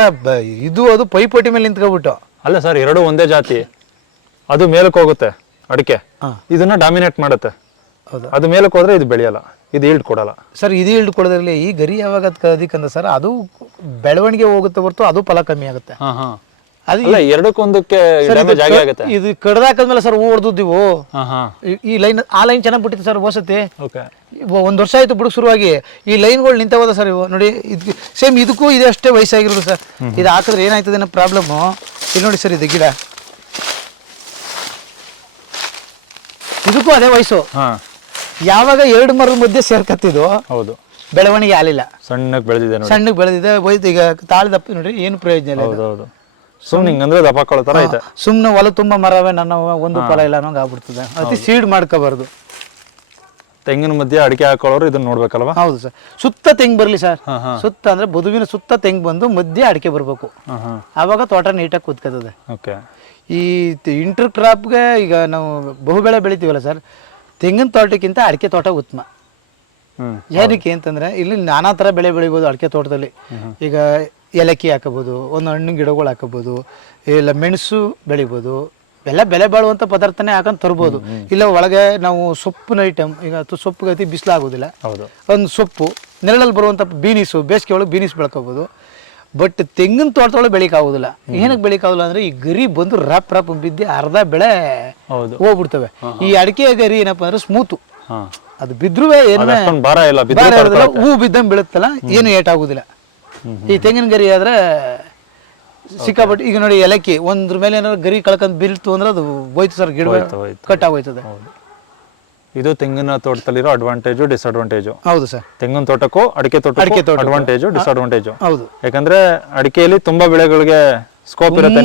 ಇದು ಅದು ಪೈಪೋಟಿ ಮೇಲೆ ನಿಂತ್ಕೊಬಿಟ್ಟು. ಅಲ್ಲ ಸರ್, ಎರಡು ಒಂದೇ ಜಾತಿ, ಅದು ಮೇಲಕ್ಕೆ ಹೋಗುತ್ತೆ ಅಡಿಕೆ, ಇದನ್ನ ಡಾಮಿನೇಟ್ ಮಾಡುತ್ತೆ. ಅದು ಮೇಲಕ್ಕೆ ಹೋದ್ರೆ ಇದು ಬೆಳೆಯಲ್ಲ, ಇದು ಈಲ್ಡ್ ಕೊಡಲ್ಲ ಸರ್. ಇದು ಈಲ್ಡ್ ಕೊಡೋದ್ರಲ್ಲಿ ಈ ಗರಿ ಯಾವಾಗ ಅದಕ್ಕಂದ್ರೆ ಸರ್, ಅದು ಬೆಳವಣಿಗೆ ಹೋಗುತ್ತೆ ಹೊರತು ಅದು ಫಲ ಕಮ್ಮಿ ಆಗುತ್ತೆ. ಅದು ಎರಡಕ್ಕೊಂದಕ್ಕೆ ಆಗುತ್ತೆ. ಇದು ಕಡ್ದಾಕದ್ಮೇಲೆ ಸರ್ ಹೂ ಹೊಡೆದಿವು. ಈ ಲೈನ್ ಆ ಲೈನ್ ಚೆನ್ನಾಗಿ ಬಿಟ್ಟಿತ್ತು ಸರ್ ಹೋಸತಿ. ಒಂದ್ ವರ್ಷ ಆಯ್ತು ಬಿಡು ಶುರುವಾಗಿ. ಈ ಲೈನ್ಗಳು ನಿಂತ ಹೋದ ಸರ್ ಇವು ನೋಡಿ. ಇದು ಸೇಮ್ ಇದಕ್ಕೂ ಇದೆ ಅಷ್ಟೇ ವಯಸ್ಸಾಗಿರೋದು ಸರ್. ಇದು ಹಾಕಿದ್ರೆ ಏನಾಯ್ತದೆ ಅನ್ನೋ ಪ್ರಾಬ್ಲಮ್ಮು. ಇಲ್ಲಿ ನೋಡಿ ಸರ್, ಇದು ಗಿಡ ಇದಕ್ಕೂ ಅದೇ ವಯಸ್ಸು. ಯಾವಾಗ 2 ಮರದ ಮಧ್ಯೆ ಸೇರ್ಕತ್ತಿದ್ದು, ಹೌದು, ಬೆಳವಣಿಗೆ ಆಗಲಿಲ್ಲ, ಸಣ್ಣಕ್ಕೆ ಬೆಳೆದಿದೆ, ಸಣ್ಣಕ್ಕೆ ಬೆಳೆದಿದೆ ಹೋಯ್ತು. ಈಗ ತಾಳ್ದಪ್ಪ ನೋಡಿ ಏನು ಪ್ರಯೋಜನ ಇಲ್ಲ. ಸುಮ್ಮನೆ ದಪ್ಪಾಕೊಳ್ಳೋ ಐತೆ. ಸುಮ್ಮನೆ ಹೊಲ ತುಂಬ ಮರವೇ ನನ್ನ ಒಂದು ಫಲ ಇಲ್ಲ ಅನ್ನೋಂಗೆ ಆಗ್ಬಿಡ್ತದೆ. ಅತಿ ಸೀಡ್ ಮಾಡ್ಕೋಬಾರ್ದು. ತೆಂಗಿನ ಮಧ್ಯೆ ಅಡಿಕೆ ಹಾಕೊಳ್ಳೋರು ಇದನ್ನ ನೋಡ್ಬೇಕಲ್ವಾ? ಹೌದು ಸರ್, ಸುತ್ತ ತೆಂಗ್ ಬರ್ಲಿ ಸರ್. ಸುತ್ತ ಅಂದ್ರೆ ಬದುವಿನ ಸುತ್ತ ತೆಂಗ್ ಬಂದು ಮಧ್ಯೆ ಅಡಿಕೆ ಬರ್ಬೇಕು, ಆವಾಗ ತೋಟ ನೀಟಾಗಿ ಕೂತ್ಕೋತದೆ. ಈ ಇಂಟರ್ ಕ್ರಾಪ್ಗೆ ಈಗ ನಾವು ಬಹುಬೆಳೆ ಬೆಳಿತೀವಲ್ಲ ಸರ್, ತೆಂಗಿನ ತೋಟಕ್ಕಿಂತ ಅಡಿಕೆ ತೋಟ ಉತ್ತಮ. ಏನಕ್ಕೆ ಅಂತಂದ್ರೆ ಇಲ್ಲಿ ನಾನಾ ಥರ ಬೆಳೆ ಬೆಳಿಬೋದು ಅಡಿಕೆ ತೋಟದಲ್ಲಿ. ಈಗ ಏಲಕ್ಕಿ ಹಾಕೋಬೋದು, ಒಂದು ಹಣ್ಣಿನ ಗಿಡಗಳು ಹಾಕೋಬೋದು, ಇಲ್ಲ ಮೆಣಸು ಬೆಳಿಬೋದು. ಎಲ್ಲ ಬೆಲೆ ಬಾಳುವಂಥ ಪದಾರ್ಥನೇ ಹಾಕೊಂಡು ತರ್ಬೋದು. ಇಲ್ಲ ಒಳಗೆ ನಾವು ಸೊಪ್ಪಿನ ಐಟಮ್, ಈಗ ಸೊಪ್ಪು ಗತಿ ಬಿಸಿಲಾಗೋದಿಲ್ಲ, ಒಂದು ಸೊಪ್ಪು ನೆರಳಲ್ಲಿ ಬರುವಂಥ ಬೀನಿಸು, ಬೇಸಿಗೆ ಒಳಗೆ ಬೀನಿಸ್ ಬೆಳ್ಕೋಬೋದು. ಬಟ್ ತೆಂಗಿನ ತೋಟದೊಳಗೆ ಬೆಳಿಕಾಗೋದಿಲ್ಲ. ಏನಕ್ಕೆ ಬೆಳಿಕಾಗೋದಿಲ್ಲ ಅಂದ್ರೆ ಈ ಗರಿ ಬಂದು ರಪ್ ಬಿದ್ದು ಅರ್ಧ ಬೆಳೆ ಹೋಗ್ಬಿಡ್ತವೆ. ಈ ಅಡಿಕೆ ಗರಿ ಏನಪ್ಪಾ ಅಂದ್ರೆ ಸ್ಮೂತು, ಅದು ಬಿದ್ರೂ ಏನು ಭಾರ ಇಲ್ಲ, ಹೂ ಬಿದ್ದಂಗೆ ಬೀಳುತ್ತಲ್ಲ, ಏನು ಏಟಾಗುದಿಲ್ಲ. ಈ ತೆಂಗಿನ ಗರಿ ಆದ್ರೆ ಸಿಕ್ಕಾಪಟ್ಟು. ಈಗ ನೋಡಿ ಏಲಕ್ಕಿ ಒಂದ್ರ ಮೇಲೆ ಏನಾದ್ರು ಗರಿ ಕಳ್ಕೊಂಡ್ ಬೀಳ್ತು ಅಂದ್ರೆ ಅದು ಹೋಯ್ತು ಸರ್, ಗಿಡ ಕಟ್ ಆಗೋಯ್ತದೆ. ಇದು ತೆಂಗಿನ ತೋಟದಲ್ಲಿರೋ ಅಡ್ವಾಂಟೇಜು ಡಿಸ್ಅಡ್ವಾಂಟೇಜು. ಹೌದು ಸರ್, ತೆಂಗಿನ ತೋಟಕ್ಕೂ ಅಡಿಕೆ ತೋಟ ಅಡ್ವಾಂಟೇಜು ಡಿಸ್ಅಡ್ವಾಂಟೇಜು. ಹೌದು, ಯಾಕಂದ್ರೆ ಅಡಿಕೆಯಲ್ಲಿ ತುಂಬಾ ಬೆಳೆಗಳಿಗೆ ಸ್ಕೋಪ್ ಇರುತ್ತೆ,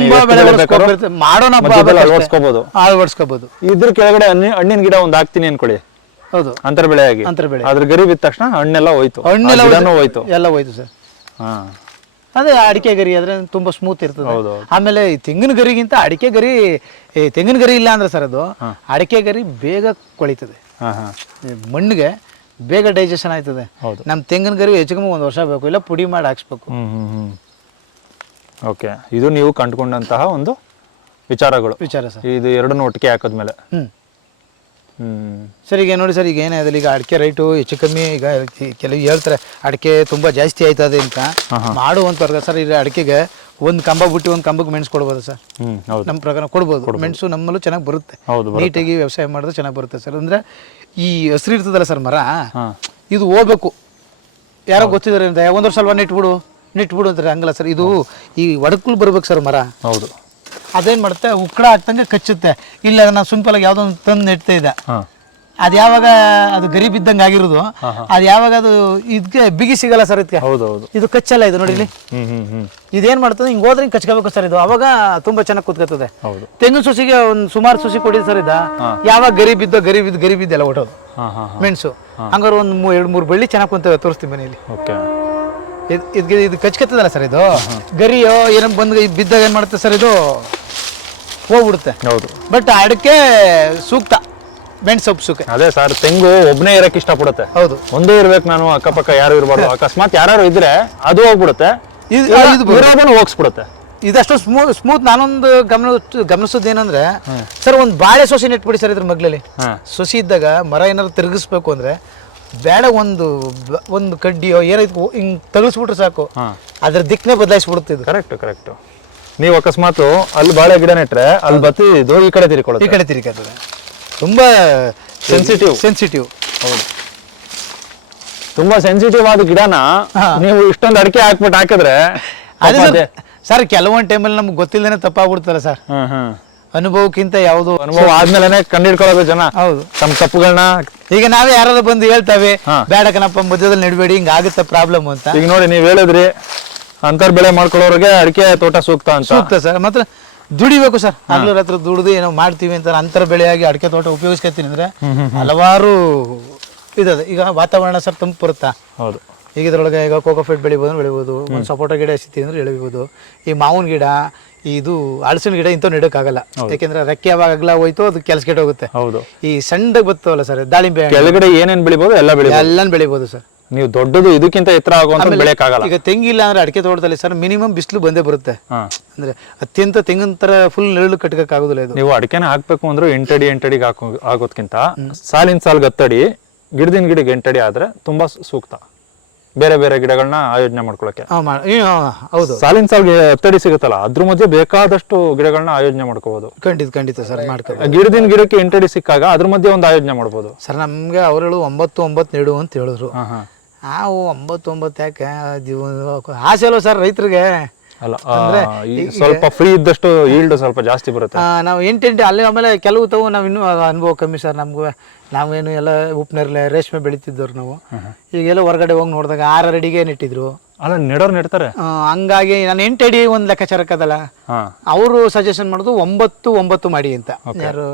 ಅಳವಡಿಸ್ಕೋಬಹುದು. ಇದ್ರ ಕೆಳಗಡೆ ಹಣ್ಣಿನ ಗಿಡ ಒಂದ್ ಹಾಕ್ತೀನಿ ಅನ್ಕೊಳ್ಳಿ, ಹೌದು, ಅಂತರ ಬೆಳೆಯಾಗಿ ಅದ್ರ ಗರಿ ಬಿದ್ದ ತಕ್ಷಣ ಹಣ್ಣೆಲ್ಲ ಹೋಯ್ತು, ಹೋಯ್ತು, ಎಲ್ಲ ಹೋಯ್ತು ಸರ್. ಅದೇ ಅಡಿಕೆ ಗರಿ ಆದ್ರೆ ತುಂಬಾ ಸ್ಮೂತ್ ಇರ್ತದೆ. ಆಮೇಲೆ ತೆಂಗಿನ ಗರಿಗಿಂತ ಅಡಿಕೆ ಗರಿ, ತೆಂಗಿನ ಗರಿ ಇಲ್ಲ ಅಂದ್ರೆ ಸರ್ ಅದು ಅಡಿಕೆ ಗರಿ ಬೇಗ ಕೊಳಿತದೆ, ಮಣ್ಣಿಗೆ ಬೇಗ ಡೈಜೆಷನ್ ಆಯ್ತದೆ. ನಮ್ ತೆಂಗಿನ ಗರಿ ಹೆಚ್ಚು 1 ವರ್ಷ ಬೇಕು, ಇಲ್ಲ ಪುಡಿ ಮಾಡಿ ಹಾಕ್ಸ್ಬೇಕು. ಓಕೆ, ಇದು ನೀವು ಕಂಡುಕೊಂಡಂತಹ ಒಂದು ವಿಚಾರ ಸರ್. ಇದು ಎರಡನ್ನೂ ಒಟ್ಟಿಗೆ ಹಾಕಿದ್ಮೇಲೆ ಸರ್ ಈಗ ನೋಡಿ ಸರ್, ಈಗ ಏನಾಯ್ತಲ್ಲ, ಈಗ ಅಡಿಕೆ ರೈಟು ಹೆಚ್ಚು ಕಮ್ಮಿ. ಈಗ ಕೆಲವು ಹೇಳ್ತಾರೆ ಅಡಿಕೆ ತುಂಬಾ ಜಾಸ್ತಿ ಆಯ್ತದೆ ಅಂತ ಮಾಡುವಂತವ್ರಿಗೆ ಸರ್. ಈಗ ಅಡಿಕೆಗೆ ಒಂದು ಕಂಬ ಬಿಟ್ಟು ಒಂದು ಕಂಬಕ್ಕೆ ಮೆಣಸು ಕೊಡ್ಬೋದು ಸರ್. ನಮ್ಮ ಪ್ರಕಾರ ಕೊಡ್ಬೋದು. ಮೆಣಸು ನಮ್ಮಲ್ಲೂ ಚೆನ್ನಾಗಿ ಬರುತ್ತೆ, ನೀಟಾಗಿ ವ್ಯವಸಾಯ ಮಾಡಿದ್ರೆ ಚೆನ್ನಾಗಿ ಬರುತ್ತೆ ಸರ್. ಅಂದ್ರೆ ಈ ಹಸಿರು ಇರ್ತದಲ್ಲ ಸರ್ ಮರ, ಇದು ಹೋಗ್ಬೇಕು. ಯಾರೋ ಗೊತ್ತಿದ್ದಾರೆ ಅಂತ 1 ವರ್ಷ ಅಲ್ವಾ ನೆಟ್ಬಿಡು ಅಂತಾರೆ, ಹಂಗಲ್ಲ ಸರ್. ಇದು ಈ ಒಡಕಲು ಬರ್ಬೇಕು ಸರ್ ಮರ. ಹೌದು, ಅದೇನ್ ಮಾಡುತ್ತೆ, ಉಕ್ಕಡ ಹಾಕ್ತಂಗೆ ಕಚ್ಚುತ್ತೆ. ಇಲ್ಲ ನಾವು ಸಿಂಪಲ್ ಆಗಿ ಯಾವ್ದೋ ಒಂದು ತಂದು ನೆಡ್ತಾ ಇದ್ದ, ಅದು ಯಾವಾಗ ಅದು ಗರಿ ಬಿದ್ದಂಗೆ ಆಗಿರೋದು ಅದು ಯಾವಾಗ ಅದು ಇದಕ್ಕೆ ಬಿಗಿ ಸಿಗಲ್ಲ ಸರ್ ಇದಕ್ಕೆ. ಹೌದೌದು. ಇದು ಕಚ್ಚಲ್ಲ ಇದು ನೋಡಿ ಇಲ್ಲಿ. ಇದೇನ್ ಮಾಡ್ತದೆ ಹಿಂಗೆ ಹೋದ್ರೆ ಹಿಂಗೆ ಕಚ್ಕೋಬೇಕು ಸರ್ ಇದು, ಅವಾಗ ತುಂಬಾ ಚೆನ್ನಾಗಿ ಕೂತ್ಕೊತದೆ. ಹೌದು. ತೆಂಗಿನ ಸೊಸಿಗೆ ಒಂದು ಸುಮಾರು ಸೊಸಿ ಕೊಡಿದ್ ಸರ್ ಇದ, ಯಾವಾಗ ಗರಿ ಬಿದ್ದು ಎಲ್ಲ ಹೊಟ್ಟೋದು ಮೆಣಸು. ಹಂಗಾರೆ ಒಂದು 2-3 ಬಳ್ಳಿ ಚೆನ್ನಾಗಿ ಕುಂತವೆ, ತೋರಿಸ್ತೀನಿ ಮನೆಯಲ್ಲಿ. ಇದು ಕಚ್ಕತ್ತದಲ್ಲ ಸರ್ ಇದು ಗರಿಯೋ ಏನೋ ಬಂದು ಬಿದ್ದಾಗ ಏನ್ ಮಾಡುತ್ತೆ ಸರ್ ಇದು ಹೋಗ್ಬಿಡುತ್ತೆ. ಹೌದು. ಬಟ್ ಅಡಿಕೆ ಸೂಕ್ತ, ಮೆಣಸು ಸೊಪ್ಪು ಸೂಕ್ತ. ಅದೇ ಸರ್, ತೆಂಗು ಒಬ್ನೇ ಇರಕ್ ಇಷ್ಟಪಡುತ್ತೆ. ಹೌದು. ಒಂದೇ ಇರ್ಬೇಕು, ನಾನು ಅಕ್ಕಪಕ್ಕ ಯಾರು ಇರಬಾರ್ದು. ಅಕಸ್ಮಾತ್ ಯಾರು ಇದ್ರೆ ಅದು ಹೋಗ್ಬಿಡುತ್ತೆ, ಹೋಗಿಸ್ಬಿಡುತ್ತೆ. ಇದಷ್ಟು ಸ್ಮೂತ್. ನಾನೊಂದು ಗಮನಿಸೋದು ಏನಂದ್ರೆ ಸರ್, ಒಂದು ಬಾಳೆ ಸೊಸಿ ನೆಟ್ಬಿಡಿ ಸರ್ ಇದ್ರ ಮಗ್ಲಲ್ಲಿ. ಸೊಸಿ ಇದ್ದಾಗ ಮರ ಏನಾದ್ರು ತಿರುಗಿಸ್ಬೇಕು ಅಂದ್ರೆ ಬೇಡ, ಒಂದು ಕಡ್ಡಿಯೋ ಏನೈತು ಹಿಂಗ್ ತಗಲ್ಸ್ಬಿಟ್ರೆ ಸಾಕು, ಅದ್ರ ದಿಕ್ಕನೆ ಬದಲಾಯಿಸ್ಬಿಡುತ್ತೆ ಇದು. ಕರೆಕ್ಟ್. ನೀವು ಅಕಸ್ಮಾತ್ ಅಲ್ಲಿ ಬಾಳೆ ಗಿಡ ನೆಟ್ರೆ ಅಲ್ಲಿ ಬತ್ತಿ ಇದು ಈ ಕಡೆ ತಿರ್ಕೊಳ್ಳುತ್ತೆ. ತುಂಬಾ ಸೆನ್ಸಿಟಿವ್. ಹೌದು. ತುಂಬಾ ಸೆನ್ಸಿಟಿವ್ ಆದ ಗಿಡನ ನೀವು ಇಷ್ಟೊಂದು ಅಡಿಕೆ ಹಾಕಿದ್ರೆ ಸರ್ ಕೆಲವೊಂದು ಟೈಮಲ್ಲಿ ನಮ್ಗೆ ಗೊತ್ತಿಲ್ಲದೇನೆ ತಪ್ಪಾಗ್ಬಿಡ್ತಲ್ಲ ಸರ್. ಅನುಭವಕ್ಕಿಂತ ಯಾವುದು ಅನುಭವ ಆದ್ಮೇಲೆ ಕಂಡಿಡ್ಕೊಳ್ಳೋದು ಜನ. ಹೌದು. ತಮ್ಮ ತಪ್ಪುಗಳನ್ನ ಈಗ ನಾವೇ ಯಾರಾದ್ರೂ ಬಂದು ಹೇಳ್ತಾವೆ, ಬೇಡ ಕಣಪ್ಪ ಮಧ್ಯದಲ್ಲಿ ನೆಡ್ಬೇಡಿ, ಹಿಂಗ ಆಗುತ್ತೆ ಪ್ರಾಬ್ಲಮ್ ಅಂತ. ಈಗ ನೋಡಿ, ನೀವ್ ಹೇಳಿದ್ರಿ ಅಂತರ್ ಬೆಳೆ ಮಾಡ್ಕೊಳ್ಳೋರಿಗೆ ಅಡಿಕೆ ತೋಟ ಸೂಕ್ತ ಅಂತ. ಸೂಕ್ತ ಸರ್. ಮಾತ್ರ ದುಡಿಬೇಕು ಸರ್, ಹಗಲು ರಾತ್ರಿ ದುಡಿದು ಏನೋ ಮಾಡ್ತೀವಿ ಅಂತ ಅಂತರ ಬೆಳೆಯಾಗಿ ಅಡಿಕೆ ತೋಟ ಉಪಯೋಗಿಸ್ಕೊತೀನಿ ಅಂದ್ರೆ ಹಲವಾರು ಇದಾವೆ. ಈಗ ವಾತಾವರಣ ಸರ್ ತಂಪು ಬರುತ್ತಾ. ಹೌದು. ಈಗ ಇದ್ರೊಳಗೆ ಈಗ ಕೋಕೋಫಿಟ್ ಬೆಳಿಬೋದು, ಒಂದು ಸಪೋಟ ಗಿಡ ಎಸಿತೀವಿ ಅಂದ್ರೆ ಬೆಳಿಬೋದು. ಈ ಮಾವಿನ ಗಿಡ, ಇದು ಹಲಸಿನ ಗಿಡ ಇಂಥವು ನೆಡಕ್ಕಾಗಲ್ಲ, ಯಾಕೆಂದ್ರೆ ರೆಕ್ಕೆ ಯಾವಾಗಲ ಹೋಯ್ತು ಅದು ಕೆಲಸ ಕೆಟ್ಟ ಹೋಗುತ್ತೆ. ಹೌದು. ಈ ಸಣ್ಣದಾಗ ಬರ್ತವಲ್ಲ ಸರ್ ದಾಳಿಂಬೆ, ಕೆಳಗಡೆ ಏನೇನ್ ಬೆಳಿಬೋದು ಎಲ್ಲಾನು ಬೆಳಿಬೋದು ಸರ್. ನೀವು ದೊಡ್ಡದು ಇದಕ್ಕಿಂತ ಎತ್ತರ ಆಗುವಂತ ಬೆಳೆಯಕ್ಕಾಗಲ್ಲ. ಈಗ ತೆಂಗಿಲ್ಲ ಅಂದ್ರೆ ಅಡಿಕೆ ತೋಟದಲ್ಲಿ ಸರ್ ಮಿನಿಮಮ್ ಬಿಸಿಲು ಬಂದೇ ಬರುತ್ತೆ. ಅಂದ್ರೆ ಅತ್ಯಂತ ತೆಂಗಿನ ತರ ಫುಲ್ ನೆರಳು ಕಟ್ಟಕ್ ಆಗುದಿಲ್ಲ ಇದು. ನೀವು ಅಡಿಕೆನ ಹಾಕ್ಬೇಕು ಅಂದ್ರೆ 8 ಅಡಿಗೆ ಆಗೋದ್ಕಿಂತ ಸಾಲಿನ ಸಾಲ್ಗೆ 10 ಅಡಿ, ಗಿಡದಿಂದ ಗಿಡಕ್ಕೆ 8 ಅಡಿ ಆದ್ರೆ ತುಂಬಾ ಸೂಕ್ತ. ಬೇರೆ ಬೇರೆ ಗಿಡಗಳನ್ನ ಆಯೋಜನೆ ಮಾಡ್ಕೊಳಕ್ಕೆ. ಹೌದು. ಸಾಲಿನ ಸಾಲ್ಗೆ 10 ಅಡಿ ಸಿಗುತ್ತಲ್ಲ, ಅದ್ರ ಮಧ್ಯೆ ಬೇಕಾದಷ್ಟು ಗಿಡಗಳನ್ನ ಆಯೋಜನೆ ಮಾಡ್ಕೋಬಹುದು. ಖಂಡಿತ ಸರ್ ಮಾಡ್ಕೋಬಹುದು. ಗಿಡದಿಂದ ಗಿಡಕ್ಕೆ 8 ಅಡಿ ಸಿಕ್ಕಾಗ ಅದ್ರ ಮಧ್ಯೆ ಒಂದು ಆಯೋಜನೆ ಮಾಡ್ಬೋದು ಸರ್. ನಮ್ಗೆ ಅವರು 9 ನೆಡು ಅಂತ ಹೇಳಿದ್ರು. ನಾವು 9 ಯಾಕೆ ಆಸೆ ಅಲ್ವ ಸರ್ ರೈತರಿಗೆ. ಅಲ್ಲ, ಸ್ವಲ್ಪ ಫ್ರೀ ಇದ್ದಷ್ಟು ಈಲ್ಡ್ ಸ್ವಲ್ಪ ಜಾಸ್ತಿ ಬರುತ್ತೆ. ನಾವು 8 ಅಲ್ಲಿ ಆಮೇಲೆ ಕೆಲವು ತಾವು ನಾವು ಇನ್ನೂ ಅನುಭವ ಕಮ್ಮಿ ಸರ್ ನಮ್ಗೆ. ನಾವೇನು ಎಲ್ಲ ಉಪ್ನರ್ಲೆ ರೇಷ್ಮೆ ಬೆಳಿತಿದ್ದವ್ರು ನಾವು. ಈಗೆಲ್ಲ ಹೊರಗಡೆ ಹೋಗಿ ನೋಡಿದಾಗ 6 ಅಡಿಗೆ ನೆಟ್ಟಿದ್ರು. ಅಲ್ಲ, ನೆಡೋರು ನೆಡ್ತಾರೆ. ಹಂಗಾಗಿ ನಾನು 8 ಅಡಿ ಒಂದು ಲೆಕ್ಕಾಚಾರಕ್ಕದಲ್ಲ, ಅವರು ಸಜೆಷನ್ ಮಾಡೋದು 9 ಮಾಡಿ ಅಂತ. ಯಾರು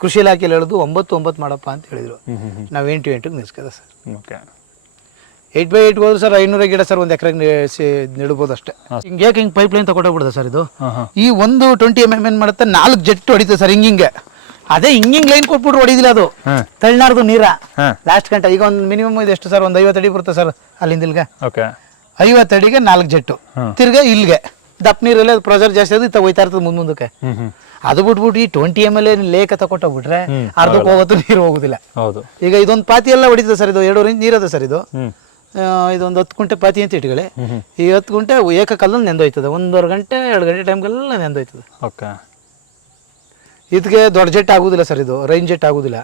ಕೃಷಿ ಇಲಾಖೆಯಲ್ಲಿ ಹೇಳೋದು 9 ಮಾಡಪ್ಪ ಅಂತ ಹೇಳಿದ್ರು. ನಾವು 8 ನಿಲ್ಸ್ಕದ ಸರ್. 8x8 ಹೋದ್ರು ಸರ್ 500 ಗಿಡ ಸರ್, ಒಂದು ಎಕರೆಗೆ ನೆಡ್ಬೋದು ಅಷ್ಟೇ. ಹಿಂಗೆ ಹಿಂಗೆ ಪೈಪ್ ಲೈನ್ ತಗೊಂಡೋಗ್ಬಿಡುತ್ತೆ ಸರ್ ಇದು. ಈ ಒಂದು 20 mm ಏನ್ ಮಾಡುತ್ತೆ, 4 ಜೆಟ್ ಹೊಡಿತದೆ ಸರ್ ಹಿಂಗೆ. ಅದೇ ಹಿಂಗಿಂಗ್ ಲೈನ್ ಕೊಟ್ಬಿಟ್ರು ಹೊಡಿದಿಲ್ಲ ಅದು, ತಳ್ಳಾರ್ದು ನೀರ ಲಾಸ್ಟ್ ಗಂಟೆ. ಈಗ ಒಂದು ಮಿನಿಮಮ್ ಇದು ಎಷ್ಟು ಸರ್, ಒಂದು 50 ಅಡಿ ಬರುತ್ತೆ ಸರ್ ಅಲ್ಲಿಂದ ಇಲ್ಲಿಗೆ. 50 ಅಡಿಗೆ 4 ಜೆಟ್ಟು ತಿರ್ಗಾ ಇಲ್ಲಿಗೆ ದಪ್ಪ ನೀರಲ್ಲಿ ಅದು ಪ್ರೆಷರ್ ಜಾಸ್ತಿ ಅದು ಹೋಯ್ತಾ ಇರ್ತದೆ ಮುಂದಕ್ಕೆ. ಅದು ಬಿಟ್ಬಿಟ್ಟು ಈ 20 ml ಲೇಖ ತಗೊಟ್ಟೋಗ್ಬಿಟ್ರೆ ಅರ್ಧಕ್ಕೆ ಹೋಗೋದು ನೀರು ಹೋಗುದಿಲ್ಲ. ಈಗ ಇದೊಂದು ಪಾತಿ ಎಲ್ಲ ಹೊಡಿತದೆ ಸರ್, ಇದು 2 ಇಂಚ್ ನೀರದ ಸರ್ ಇದು. ಇದೊಂದು 10 ಗುಂಟೆ ಪಾತಿ ಅಂತ ಇಟ್ಕೊಳ್ಳಿ. ಈ 10 ಗುಂಟೆ ಏಕಕಾಲದಲ್ಲಿ ನೆಂದೋಯ್ತದೆ, 1.5 ಗಂಟೆ 2 ಗಂಟೆ ಟೈಮ್ಗೆಲ್ಲ ನೆಂದೋಯ್ತದೆ. ಇದಕ್ಕೆ ದೊಡ್ಡ ಜೆಟ್ ಆಗುದಿಲ್ಲ ಸರ್, ಇದು ರೈನ್ ಜೆಟ್ ಆಗುದಿಲ್ಲ.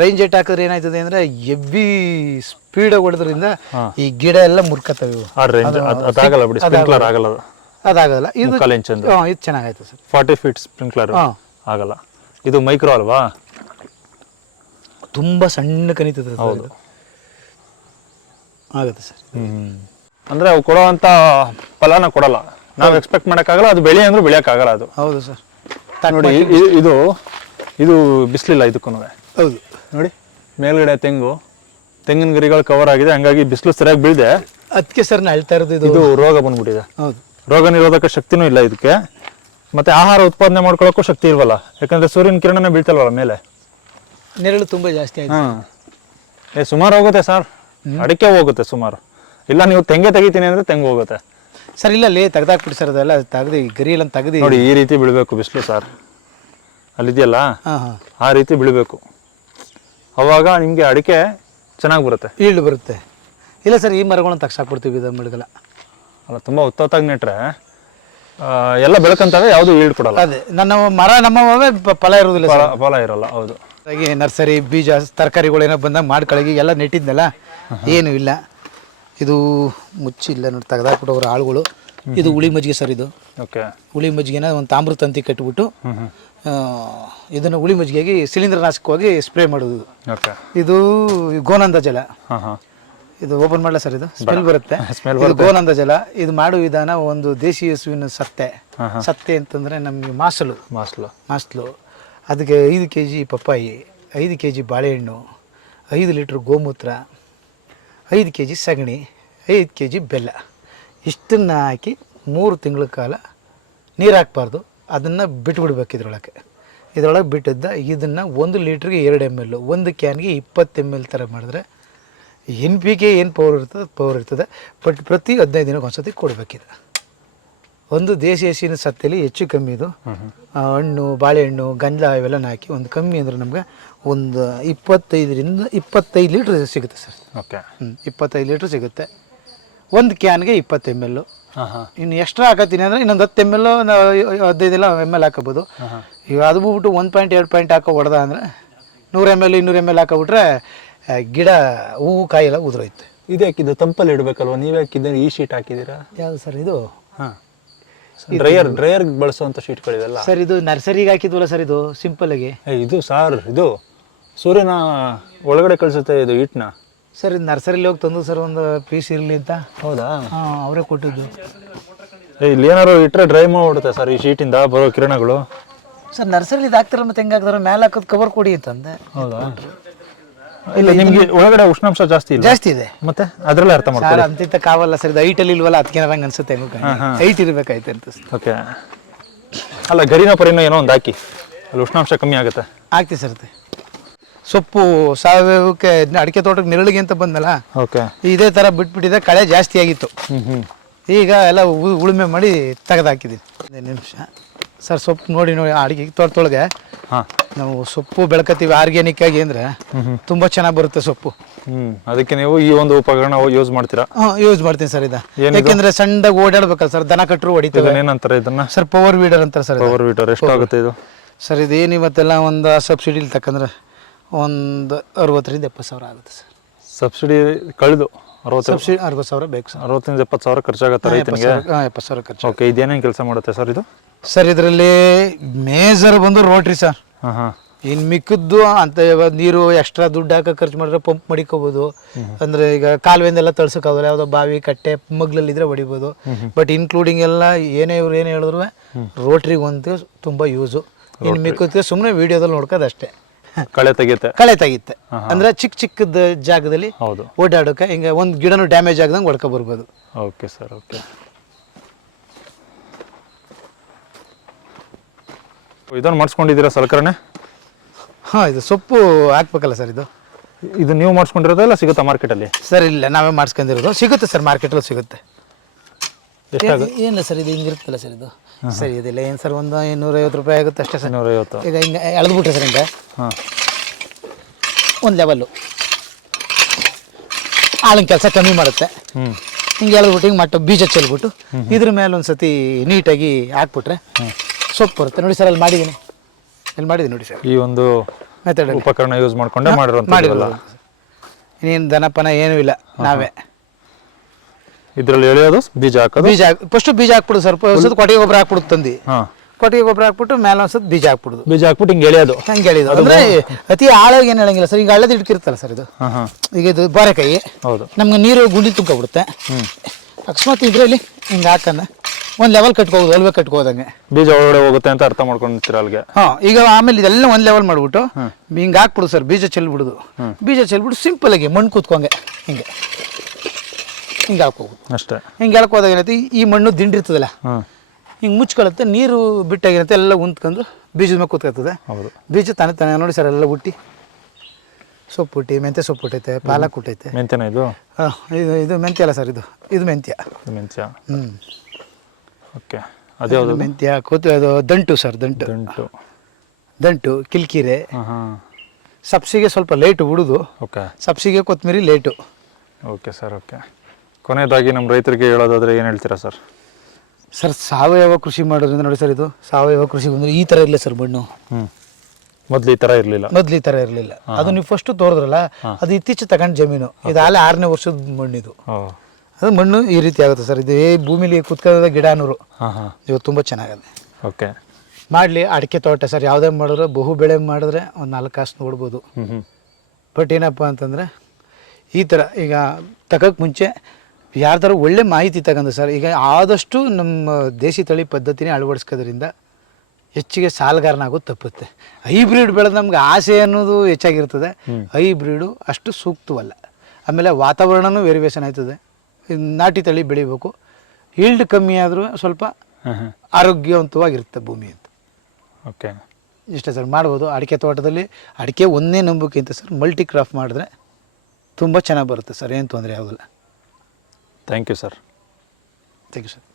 ರೈನ್ ಜೆಟ್ ಹಾಕಿದ್ರೆ ಏನಾಯ್ತದೆ ಅಂದ್ರೆ ಹೆವಿ ಸ್ಪೀಡ್ ಹೊಡೆದ್ರಿಂದ ಈ ಗಿಡ ಎಲ್ಲ ಮುರ್ಕತ್ತವೆ. ಅದಾಗಲ್ಲ. ಇದು ಚೆನ್ನಾಗಾಯ್ತು ಸರ್. 40 ಫೀಟ್ ಸ್ಪ್ರಿಂಕ್ಲರ್ ಆಗಲ್ಲ. ಇದು ಮೈಕ್ರೋ ಅಲ್ವಾ, ತುಂಬಾ ಸಣ್ಣ ಕನಿತದೆ. ಆಗುತ್ತೆ ಸರ್. ಅಂದ್ರೆ ಅವು ಕೊಡುವಂತ ಫಲನ ಕೊಡಲ್ಲ, ನಾವು ಎಕ್ಸ್ಪೆಕ್ಟ್ ಮಾಡಕ್ಕಾಗಲ್ಲ. ಅದು ಬೆಳೆ ಅಂದ್ರೆ ಬೆಳೆಯಕ್ಕಾಗಲ್ಲ ಅದು. ಹೌದು ಸರ್. ನೋಡಿ, ಇದು ಬಿಸಿಲಿಲ್ಲ ಇದಕ್ಕೂ. ಹೌದು ನೋಡಿ, ಮೇಲ್ಗಡೆ ತೆಂಗಿನ ಗರಿಗಳು ಕವರ್ ಆಗಿದೆ, ಹಂಗಾಗಿ ಬಿಸಿಲು ಸರಿಯಾಗಿ ಬೀಳದೆ ಅದಕ್ಕೆ ಸರ್ ನಾ ಹೇಳ್ತಾ ಇರೋದು ಇದು ರೋಗ ಬಂದ್ಬಿಟ್ಟಿದೆ. ಹೌದು. ರೋಗ ನಿರೋಧಕ ಶಕ್ತಿನೂ ಇಲ್ಲ ಇದಕ್ಕೆ, ಮತ್ತೆ ಆಹಾರ ಉತ್ಪಾದನೆ ಮಾಡ್ಕೊಳ್ಳೋಕ್ಕೂ ಶಕ್ತಿ ಇಲ್ವಲ್ಲ, ಯಾಕಂದ್ರೆ ಸೂರ್ಯನ ಕಿರಣನೇ ಬೀಳ್ತಲ್ವಲ್ಲ ಮೇಲೆ, ನೆರಳು ತುಂಬಾ ಜಾಸ್ತಿ ಆಯ್ತು. ಸುಮಾರು ಹೋಗುತ್ತೆ ಸರ್, ಅಡಿಕೆ ಹೋಗುತ್ತೆ ಸುಮಾರು. ಇಲ್ಲ ನೀವು ತೆಂಗೆ ತೆಗಿತೀನಿ ಅಂದ್ರೆ ತೆಂಗು ಹೋಗುತ್ತೆ ಸರ್. ಇಲ್ಲ ಅಲ್ಲಿ ತೆಗ್ದಾಕ್ಬಿಡಿ ಸರ್, ಅದೆಲ್ಲ ತೆಗ್ದು ಗರಿ ಎಲ್ಲ ತೆಗ್ದು ನೋಡಿ. ಈ ರೀತಿ ಬೀಳ್ಬೇಕು ಬಿಸಿಲು ಸರ್, ಅಲ್ಲಿದೆಯಲ್ಲ ಆ ರೀತಿ ಬೀಳ್ಬೇಕು, ಅವಾಗ ನಿಮ್ಗೆ ಅಡಿಕೆ ಚೆನ್ನಾಗಿ ಬರುತ್ತೆ, ಈಲ್ಡ್ ಬರುತ್ತೆ. ಇಲ್ಲ ಸರ್, ಈ ಮರಗಳನ್ನ ತಗ್ಸಾಕ್ಬಿಡ್ತೀವಿ ಇದು ಮಿಡ್ಗಲ್ಲ. ಅಲ್ಲ, ತುಂಬಾ ಉತ್ತತ್ತಾಗಿ ನೆಟ್ರೆ ಎಲ್ಲ ಬೆಳ್ಕಂತವೆ, ಯಾವುದು ಈಲ್ಡ್ ಕೊಡಲ್ಲ. ಅದೇ ನನ್ನ ಮರ ನಮ್ಮವೇ ಫಲ ಇರೋದಿಲ್ಲ, ಫಲ ಇರಲ್ಲ. ಹೌದು. ಹಾಗೆ ನರ್ಸರಿ ಬೀಜ ತರಕಾರಿಗಳು ಏನೋ ಬಂದಾಗ ಮಾಡ್ಕೊಳಗಿ ಎಲ್ಲ ನೆಟ್ಟಿದ್ನಲ್ಲ, ಏನು ಇಲ್ಲ. ಇದು ಮುಚ್ಚಿಲ್ಲ ನೋಡಿ, ತೆಗೆದಾಕ್ಬಿಟ್ಟವ್ರ ಆಳುಗಳು. ಇದು ಹುಳಿ ಮಜ್ಜಿಗೆ ಸರ್. ಇದು ಹುಳಿ ಮಜ್ಜಿಗೆನ ಒಂದು ತಾಮ್ರ ತಂತಿ ಕಟ್ಟಿಬಿಟ್ಟು ಇದನ್ನು ಹುಳಿ ಮಜ್ಜಿಗೆಗೆ ಶಿಲೀಂಧ್ರನಾಶಕವಾಗಿ ಸ್ಪ್ರೇ ಮಾಡೋದು. ಓಕೆ. ಇದು ಗೋನಂದ ಜಲ. ಹಾಂ ಹಾಂ. ಇದು ಓಪನ್ ಮಾಡಲ ಸರ್, ಇದು ಸ್ಮೆಲ್ ಬರುತ್ತೆ. ಇದು ಗೋನಂದ ಜಲ. ಇದು ಮಾಡುವ ವಿಧಾನ, ಒಂದು ದೇಶಿ ಹಸುವಿನ ಸತ್ತೆ ಅಂತಂದರೆ ನಮಗೆ ಮಾಸ್ಲು ಅದಕ್ಕೆ 5 kg ಪಪ್ಪಾಯಿ, 5 kg ಬಾಳೆಹಣ್ಣು, 5 ಲೀಟ್ರ್ ಗೋಮೂತ್ರ, 5 kg ಸಗಣಿ, 5 kg ಬೆಲ್ಲ, ಇಷ್ಟನ್ನು ಹಾಕಿ 3 ತಿಂಗಳ ಕಾಲ ನೀರು ಹಾಕ್ಬಾರ್ದು. ಅದನ್ನು ಬಿಟ್ಬಿಡ್ಬೇಕು. ಇದರೊಳಗೆ ಬಿಟ್ಟಿದ್ದ ಇದನ್ನು 1 ಲೀಟ್ರಿಗೆ 2 ml, 1 ಕ್ಯಾನ್ಗೆ 20 ml ಥರ ಮಾಡಿದ್ರೆ NPK ಏನು ಪವರ್ ಇರ್ತದೆ. ಬಟ್ ಪ್ರತಿ 15 ದಿನಕ್ಕೆ ಒಂದ್ಸತಿ ಕೊಡಬೇಕಿದೆ. ಒಂದು ದೇಶಿ ಹಸುವಿನ ಸತ್ತೆಯಲ್ಲಿ ಹೆಚ್ಚು ಕಮ್ಮಿ ಇದು ಹಣ್ಣು, ಬಾಳೆಹಣ್ಣು, ಗಂಜಲ ಇವೆಲ್ಲ ಹಾಕಿ ಒಂದು ಕಮ್ಮಿ ಅಂದರೆ ನಮಗೆ ಒಂದು 25 ಲೀಟ್ರ್ ಸಿಗುತ್ತೆ ಸರ್. ಓಕೆ. 25 ಲೀಟ್ರ್ ಸಿಗುತ್ತೆ. 1 ಕ್ಯಾನ್ಗೆ 20 ml. ಇನ್ನು ಎಕ್ಸ್ಟ್ರಾ ಹಾಕತ್ತೀನಿ ಅಂದರೆ ಇನ್ನೊಂದು 10 ml, 15 ml ಹಾಕೋಬೋದು. ಈಗ ಅದು ಬಿಟ್ಬಿಟ್ಟು 1.2 ಪಾಯಿಂಟ್ ಹಾಕೋ ಹೊಡೆದ ಅಂದರೆ 100 ml 200 ml ಹಾಕೋಬಿಟ್ರೆ ಗಿಡ ಹೂವು ಕಾಯೆಲ್ಲ ಉದುರೋಯ್ತು. ಇದು ಹಾಕಿದ್ದು ತಂಪಲ್ಲಿ ಇಡಬೇಕಲ್ವ? ನೀವೇ ಹಾಕಿದ್ದೀರಿ, ಈ ಶೀಟ್ ಹಾಕಿದ್ದೀರಾ? ಯಾವುದು ಸರ್ ಇದು? ಹಾಂ, ಡ್ರೈಯರ್ ಬಳಸುವಂಥ ಶೀಟ್ಗಳಿವೆಲ್ಲ ಸರ್. ಇದು ನರ್ಸರಿಗೆ ಹಾಕಿದ್ವಲ್ಲ ಸರ್, ಇದು ಸಿಂಪಲ್ಲಾಗಿ. ಇದು ಸಾರ್, ಇದು ಸೂರ್ಯನ ಒಳಗಡೆ ಕಳಿಸುತ್ತೆ ಇದು ಹಿಟ್ಟನ್ನ ಸರ್. ಇದು ನರ್ಸರಿಲಿ ಹೋಗಿ ತಂದು ಸರ್, ಒಂದು ಪೀಸ್ ಇರಲಿ ಅಂತ. ಹೌದಾ? ಹಾಂ, ಅವರೇ ಕೊಟ್ಟಿದ್ದು. ಇಲ್ಲಿ ಏನಾದ್ರು ಇಟ್ಟರೆ ಡ್ರೈ ಮಾಡಿಬಿಡುತ್ತೆ ಸರ್ ಈ ಶೀಟಿಂದ ಬರೋ ಕಿರಣಗಳು. ಸರ್ ನರ್ಸರಿಲಿ ಇದು ಹಾಕ್ತಾರ, ಮತ್ತೆ ಹೆಂಗೆ ಹಾಕ್ತಾರೆ? ಮೇಲೆ ಹಾಕೋದು ಕವರ್ ಕೊಡಿ ಅಂತಂದೆ. ಹೌದಾ? ಇಲ್ಲ, ನಿಮಗೆ ಒಳಗಡೆ ಉಷ್ಣಾಂಶ ಜಾಸ್ತಿ ಇದೆ ಮತ್ತೆ ಅದರಲ್ಲೇ ಅರ್ಥ ಮಾಡ್ತಾರೆ. ಸರ್ ಅಂತಿಂತ ಕಾವಲ್ಲ ಸರ್, ಇದು ಹೈಟಲ್ಲಿ ಇಲ್ವಲ್ಲ, ಅದಕ್ಕೆ ನಂಗೆ ಅನ್ಸುತ್ತೆ ಹೈಟ್ ಇರಬೇಕಾಯ್ತು ಅಂತ. ಓಕೆ. ಅಲ್ಲ, ಗರಿನೋ ಪರಿನೋ ಏನೋ ಒಂದು ಹಾಕಿ, ಅಲ್ಲಿ ಉಷ್ಣಾಂಶ ಕಮ್ಮಿ ಆಗುತ್ತೆ. ಆಗ್ತಿ ಸರ್. ಸೊಪ್ಪು ಸಾವಯವಕ್ಕೆ ಅಡಿಕೆ ತೋಟಕ್ಕೆ ನೆರಳಿಗೆ ಅಂತ ಬಂದಲ್ಲ. ಓಕೆ. ಇದೇ ಥರ ಬಿಟ್ಬಿಟ್ಟಿದೆ, ಕಳೆ ಜಾಸ್ತಿ ಆಗಿತ್ತು. ಈಗ ಎಲ್ಲ ಉಳುಮೆ ಮಾಡಿ ತೆಗೆದಾಕಿದ್ದೀವಿ. 1 ನಿಮಿಷ ಸರ್. ಸೊಪ್ಪು ನೋಡಿ ಅಡಿಕೆ ತೋಟದೊಳಗೆ ನಾವು ಸೊಪ್ಪು ಬೆಳ್ಕತ್ತೀವಿ ಆರ್ಗ್ಯಾನಿಕ್ ಆಗಿ ಅಂದರೆ ತುಂಬ ಚೆನ್ನಾಗಿ ಬರುತ್ತೆ ಸೊಪ್ಪು. ಅದಕ್ಕೆ ನೀವು ಈ ಒಂದು ಉಪಕರಣ ಯೂಸ್ ಮಾಡ್ತೀರಾ? ಯೂಸ್ ಮಾಡ್ತೀನಿ ಸರ್. ಯಾಕೆಂದ್ರೆ ಸಣ್ಣದಾಗಿ ಓಡಾಡ್ಬೇಕಲ್ಲ ಸರ್, ದನ ಕಟ್ಟರು ಹೊಡಿತೇವೆ. ಏನಂತಾರೆ ಇದನ್ನ? ಸರ್ ಪವರ್ ವೀಡರ್ ಅಂತಾರೆ ಸರ್. ಪವರ್ ವೀಡರ್ ಎಷ್ಟಾಗುತ್ತೆ ಇದು ಸರ್? ಇದೇನು ಇವತ್ತೆಲ್ಲ ಒಂದು ಸಬ್ಸಿಡಿಲಿ ತಕ್ಕಂದ್ರೆ ಒಂದು 60,000 70,000 ಆಗುತ್ತೆ ಸರ್. ಸಬ್ಸಿಡಿ ಕಳೆದು 60,000 ಬೇಕು ಸರ್. 60,000 70,000 ಖರ್ಚಾಗುತ್ತೆ ರೈತನಿಗೆ. 70,000 ಖರ್ಚು. ಓಕೆ. ಇದೇನೇನು ಕೆಲಸ ಮಾಡುತ್ತೆ ಸರ್ ಇದು? ಸರ್ ಇದರಲ್ಲಿ ಮೇಜರ್ ಬಂದು ರೋಟ್ರಿ ಸರ್. ಇನ್ನು ಮಿಕ್ಕದ್ದು ಅಂತ ನೀರು ಎಕ್ಸ್ಟ್ರಾ ದುಡ್ಡು ಹಾಕಿ ಖರ್ಚು ಮಾಡಿದ್ರೆ ಪಂಪ್ ಮಡಿಕೋಬೋದು. ಅಂದರೆ ಈಗ ಕಾಲುವೆಯಿಂದೆಲ್ಲ ತಳ್ಸೋಕ್ಕಾಗಲ್ಲ, ಯಾವುದೋ ಬಾವಿ ಕಟ್ಟೆ ಮಗ್ಲಲ್ಲಿದ್ರೆ ಹೊಡಿಬೋದು. ಬಟ್ ಇನ್ಕ್ಲೂಡಿಂಗ್ ಎಲ್ಲ ಏನೇ ಹೇಳಿದ್ರು ರೋಟ್ರಿಗೆ ಒಂದು ತುಂಬ ಯೂಸು. ಇನ್ನು ಮಿಕ್ಕಕ್ಕೆ ಸುಮ್ಮನೆ ವೀಡಿಯೋದಲ್ಲಿ ನೋಡ್ಕೋದು ಅಷ್ಟೇ. ಕಳೆ ತೆಗಿತ್ತೆ ಅಂದ್ರೆ ಚಿಕ್ಕದ ಜಾಗದಲ್ಲಿ ಓಡಾಡೋಕೆ ಹಿಂಗೆ ಒಂದು ಗಿಡನೂ ಡ್ಯಾಮೇಜ್ ಆಗದಂಗೆ ಹೊಡ್ಕೊ ಬರ್ಬೋದು. Okay sir. ಓಕೆ. ಇದನ್ನು ಮಾಡಿಸ್ಕೊಂಡಿದ್ದೀರಾ ಸಲಕರಣೆ? ಹಾಂ, ಇದು ಸೊಪ್ಪು ಹಾಕ್ಬೇಕಲ್ಲ ಸರ್. ಇದು ನೀವು ಮಾಡಿಸ್ಕೊಂಡಿರೋದು ಇಲ್ಲ ಸಿಗುತ್ತಾ ಮಾರ್ಕೆಟಲ್ಲಿ? ಸರ್ ಇಲ್ಲ, ನಾವೇ ಮಾಡಿಸ್ಕೊಂಡಿರೋದು. ಸಿಗುತ್ತೆ ಸರ್, ಮಾರ್ಕೆಟಲ್ಲಿ ಸಿಗುತ್ತೆ. ಏನಿಲ್ಲ ಸರ್, ಇದು ಹಿಂಗಿರುತ್ತಲ್ಲ ಸರ್. ಇದು ಸರಿ ಇದಿಲ್ಲ ಏನು ಸರ್, ಒಂದು 250 ರೂಪಾಯಿ ಆಗುತ್ತೆ ಅಷ್ಟೇ ಸರ್. 250. ಈಗ ಹಿಂಗೆ ಎಳೆದ್ಬಿಟ್ರೆ ಸರ್, ಹಿಂಗೆ ಒಂದು ಲೆವೆಲ್ಲು ಆಳಿನ ಕೆಲಸ ಕಮ್ಮಿ ಮಾಡುತ್ತೆ. ಹಿಂಗೆ ಎಳೆದ್ಬಿಟ್ಟು ಹಿಂಗೆ ಮಟ್ಟ ಬೀಜ ಚೆಲ್ಬಿಟ್ಟು ಇದ್ರ ಮೇಲೆ ಒಂದು ಸತಿ ನೀಟಾಗಿ ಹಾಕ್ಬಿಟ್ರೆ ಸೊಪ್ಪು ಬರುತ್ತೆ. ನೋಡಿ ಸರ್, ಅಲ್ಲಿ ಮಾಡಿದ್ದೀನಿ ನೋಡಿ ಸರ್. ಈ ಒಂದು ಮೆಥಡ್ ಉಪಕರಣ ಯೂಸ್ ಮಾಡ್ಕೊಂಡೆ ಮಾಡಿರೋಲ್ಲ. ಇನ್ನೇನು ದನಪನ ಏನೂ ಇಲ್ಲ, ನಾವೇ ಇದರಲ್ಲಿ ಎಳೆಯೋದು ಬೀಜ ಹಾಕೋದು. ಫಸ್ಟ್ ಬೀಜ ಹಾಕ್ಬಿಡು ಸರ್. ಕೊಟ್ಟಿಗೆ ಗೊಬ್ಬರ ಹಾಕ್ಬಿಡುದು ತಂದು, ಕೊಟ್ಟಿಗೆ ಗೊಬ್ಬರ ಹಾಕ್ಬಿಟ್ಟು ಮೇಲೆ ಒಂದ್ಸತಿ ಬೀಜ ಹಾಕ್ಬಿಡುದು. ಬೀಜ ಹಾಕ್ಬಿಟ್ಟು ಹಿಂಗೆ ಎಳೆಯೋದು. ಹಂಗೆ ಎಳೆಯೋದು ಅಂದ್ರೆ ಅತಿ ಆಳಾಗಿ ಏನು ಹೇಳಂಗಿಲ್ಲ ಸರ್. ಈಗ ಹಳ್ಳದ ಇಟ್ಕಿರುತ್ತಲ್ಲ ಸರ್, ಇದು ಈಗ ಇದು ಬಾರೆಕಾಯಿ. ಹೌದು. ನಮ್ಗೆ ನೀರು ಗುಂಡಿ ತುಂಬಿಬಿಡುತ್ತೆ. ಅಕಸ್ಮಾತ್ ಇದರಲ್ಲಿ ಹಿಂಗೆ ಹಾಕಂದ ಒಂದು ಲೆವೆಲ್ ಕಟ್ಕೋಬೋದು, ಅಲ್ವೇ ಕಟ್ಕೋದಂಗೆ ಬೀಜ ಒಳಗಡೆ ಹೋಗುತ್ತೆ ಅಂತ ಅರ್ಥ ಮಾಡ್ಕೊಂಡಿರ್ತೀರ ಅಲ್ಲಿಗೆ. ಈಗ ಆಮೇಲೆ ಇದೆಲ್ಲ ಒಂದು ಲೆವೆಲ್ ಮಾಡ್ಬಿಟ್ಟು ಹಿಂಗೆ ಹಾಕ್ಬಿಡು ಸರ್. ಬೀಜ ಚೆಲ್ಬಿಡುದು. ಬೀಜ ಚೆಲ್ಬಿಟ್ಟು ಸಿಂಪಲ್ ಆಗಿ ಮಣ್ಣು ಕೂತ್ಕೊಂಗೆ ಹಿಂಗೆ ಹಾಕೋದು ಅಷ್ಟೇ. ಹಿಂಗೆ ಹೇಳ್ಕೋದಾಗ ಏನೈತಿ, ಈ ಮಣ್ಣು ದಿಂಡಿರ್ತದಲ್ಲ ಹಿಂಗೆ ಮುಚ್ಕೊಳ್ಳುತ್ತೆ. ನೀರು ಬಿಟ್ಟಾಗಿರುತ್ತೆ, ಎಲ್ಲ ಉಂತ್ಕೊಂಡು ಬೀಜದ ಮೇಲೆ ಕೂತ್ಕೊಳ್ತದೆ. ಬೀಜ ತಾನೇ ನೋಡಿ ಸರ್, ಎಲ್ಲ ಹುಟ್ಟಿ ಸೊಪ್ಪು ಹುಟ್ಟಿ ಮೆಂತ್ಯ ಸೊಪ್ಪು ಹುಟ್ಟೈತೆ, ಪಾಲಕ್ ಹುಟ್ಟೈತೆ. ಮೆಂತ್ಯನ ಇದು? ಇದು ಮೆಂತ್ಯ ಅಲ್ಲ ಸರ್, ಇದು ಮೆಂತ್ಯ. ಓಕೆ. ಅದ್ಯಾವುದು? ಮೆಂತ್ಯ ಅದು ದಂಟು ಸರ್. ದಂಟು ಕಿಲ್ಕಿರೆ. ಸಬ್ಸಿಗೆ ಸ್ವಲ್ಪ ಲೇಟು ಬಿಡುದು. ಓಕೆ. ಸಬ್ಸಿಗೆ ಕೊತ್ತಂಬರಿ ಲೇಟು. Okay sir. ಓಕೆ. ಕೊನೆಯದಾಗಿ ನಮ್ಮ ರೈತರಿಗೆ ಹೇಳೋದಾದ್ರೆ ಏನು ಹೇಳ್ತೀರಾ ಸರ್? ಸರ್ ಸಾವಯವ ಕೃಷಿ ಮಾಡೋದ್ರಿಂದ ನೋಡಿ ಸರ್, ಇದು ಸಾವಯವ ಕೃಷಿ ಬಂದರೆ ಈ ಥರ ಇರಲಿಲ್ಲ ಸರ್ ಮಣ್ಣು. ಮೊದಲು ಈ ಥರ ಇರಲಿಲ್ಲ. ಅದು ನೀವು ಫಸ್ಟ್ ತೋರಿದ್ರಲ್ಲ, ಅದು ಇತ್ತೀಚೆಗೆ ತಗೊಂಡು ಜಮೀನು. ಇದು ಆಲೆ 6ನೇ ವರ್ಷದ ಮಣ್ಣಿದು. ಅದು ಮಣ್ಣು ಈ ರೀತಿ ಆಗುತ್ತೆ ಸರ್. ಇದು ಭೂಮಿಲಿ ಕುತ್ಕೊಳ್ಳೋದ ಗಿಡ 100 ಇವತ್ತು ತುಂಬ ಚೆನ್ನಾಗಿದೆ. ಓಕೆ. ಮಾಡಲಿ ಅಡಿಕೆ ತೋಟ ಸರ್ ಯಾವುದೇ ಮಾಡಿದ್ರು ಬಹು ಬೆಳೆ ಮಾಡಿದ್ರೆ ಒಂದು 4 ಕಾಸು ನೋಡ್ಬೋದು. ಬಟ್ ಏನಪ್ಪ ಅಂತಂದರೆ ಈ ಥರ ಈಗ ತಗೋಕ್ಕೆ ಮುಂಚೆ ಯಾರ್ದಾರು ಒಳ್ಳೆ ಮಾಹಿತಿ ತಗೊಂಡು ಸರ್, ಈಗ ಆದಷ್ಟು ನಮ್ಮ ದೇಶಿ ತಳಿ ಪದ್ಧತಿನೇ ಅಳವಡಿಸ್ಕೋದ್ರಿಂದ ಹೆಚ್ಚಿಗೆ ಸಾಲಗಾರನಾಗೋದು ತಪ್ಪುತ್ತೆ. ಹೈಬ್ರಿಡ್ ಬೆಳೆದು ನಮ್ಗೆ ಆಸೆ ಅನ್ನೋದು ಹೆಚ್ಚಾಗಿರ್ತದೆ, ಹೈಬ್ರಿಡು ಅಷ್ಟು ಸೂಕ್ತವಲ್ಲ. ಆಮೇಲೆ ವಾತಾವರಣನೂ ವೇರಿಯೇಷನ್ ಆಯ್ತದೆ. ನಾಟಿ ತಳಿ ಬೆಳಿಬೇಕು, ಈಲ್ಡ್ ಕಮ್ಮಿ ಆದರೂ ಸ್ವಲ್ಪ ಆರೋಗ್ಯವಂತವಾಗಿರುತ್ತೆ ಭೂಮಿ ಅಂತ. ಓಕೆ, ಇಷ್ಟೇ ಸರ್ ಮಾಡ್ಬೋದು. ಅಡಿಕೆ ತೋಟದಲ್ಲಿ ಅಡಿಕೆ ಒಂದೇ ನಂಬಿಕೆಂತ ಸರ್ ಮಲ್ಟಿ ಕ್ರಾಫ್ಟ್ ಮಾಡಿದ್ರೆ ತುಂಬ ಚೆನ್ನಾಗಿ ಬರುತ್ತೆ ಸರ್, ಏನು ತೊಂದರೆ ಆಗೋಲ್ಲ. Thank you sir. Thank you sir.